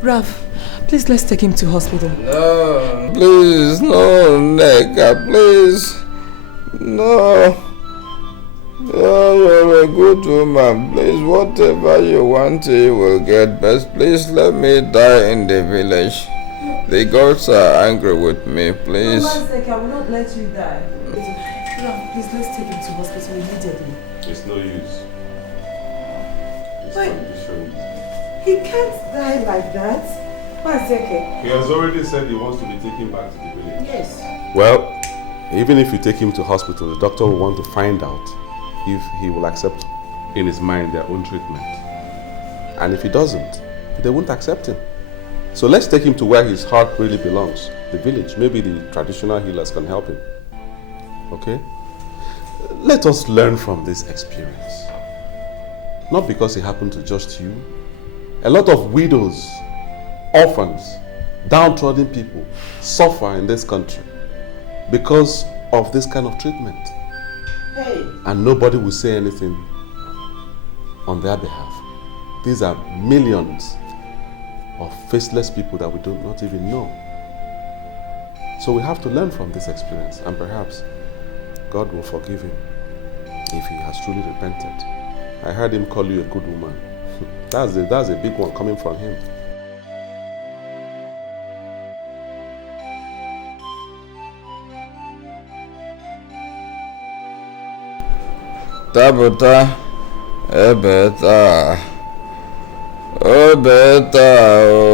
Ralph, please let's take him to hospital. No, please, no, Neka, please. No. Oh, you're a good woman. Please, whatever you want, you will get. But please let me die in the village. The gods are angry with me, please. Mazeke, I will not let you die. Ralph, please let's take him to hospital immediately. It's no use. Wait. He can't die like that. Mazeke. He has already said he wants to be taken back to the village. Yes. Well, even if you take him to hospital, the doctor will want to find out if he will accept in his mind their own treatment. And if he doesn't, they won't accept him. So let's take him to where his heart really belongs, the village. Maybe the traditional healers can help him. Okay? Let us learn from this experience. Not because it happened to just you. A lot of widows, orphans, downtrodden people suffer in this country because of this kind of treatment. Hey. And nobody will say anything on their behalf. These are millions of faceless people that we do not even know. So we have to learn from this experience, and perhaps God will forgive him if he has truly repented. I heard him call you a good woman. That's a big one coming from him. Tabuta, ebeta, obeta,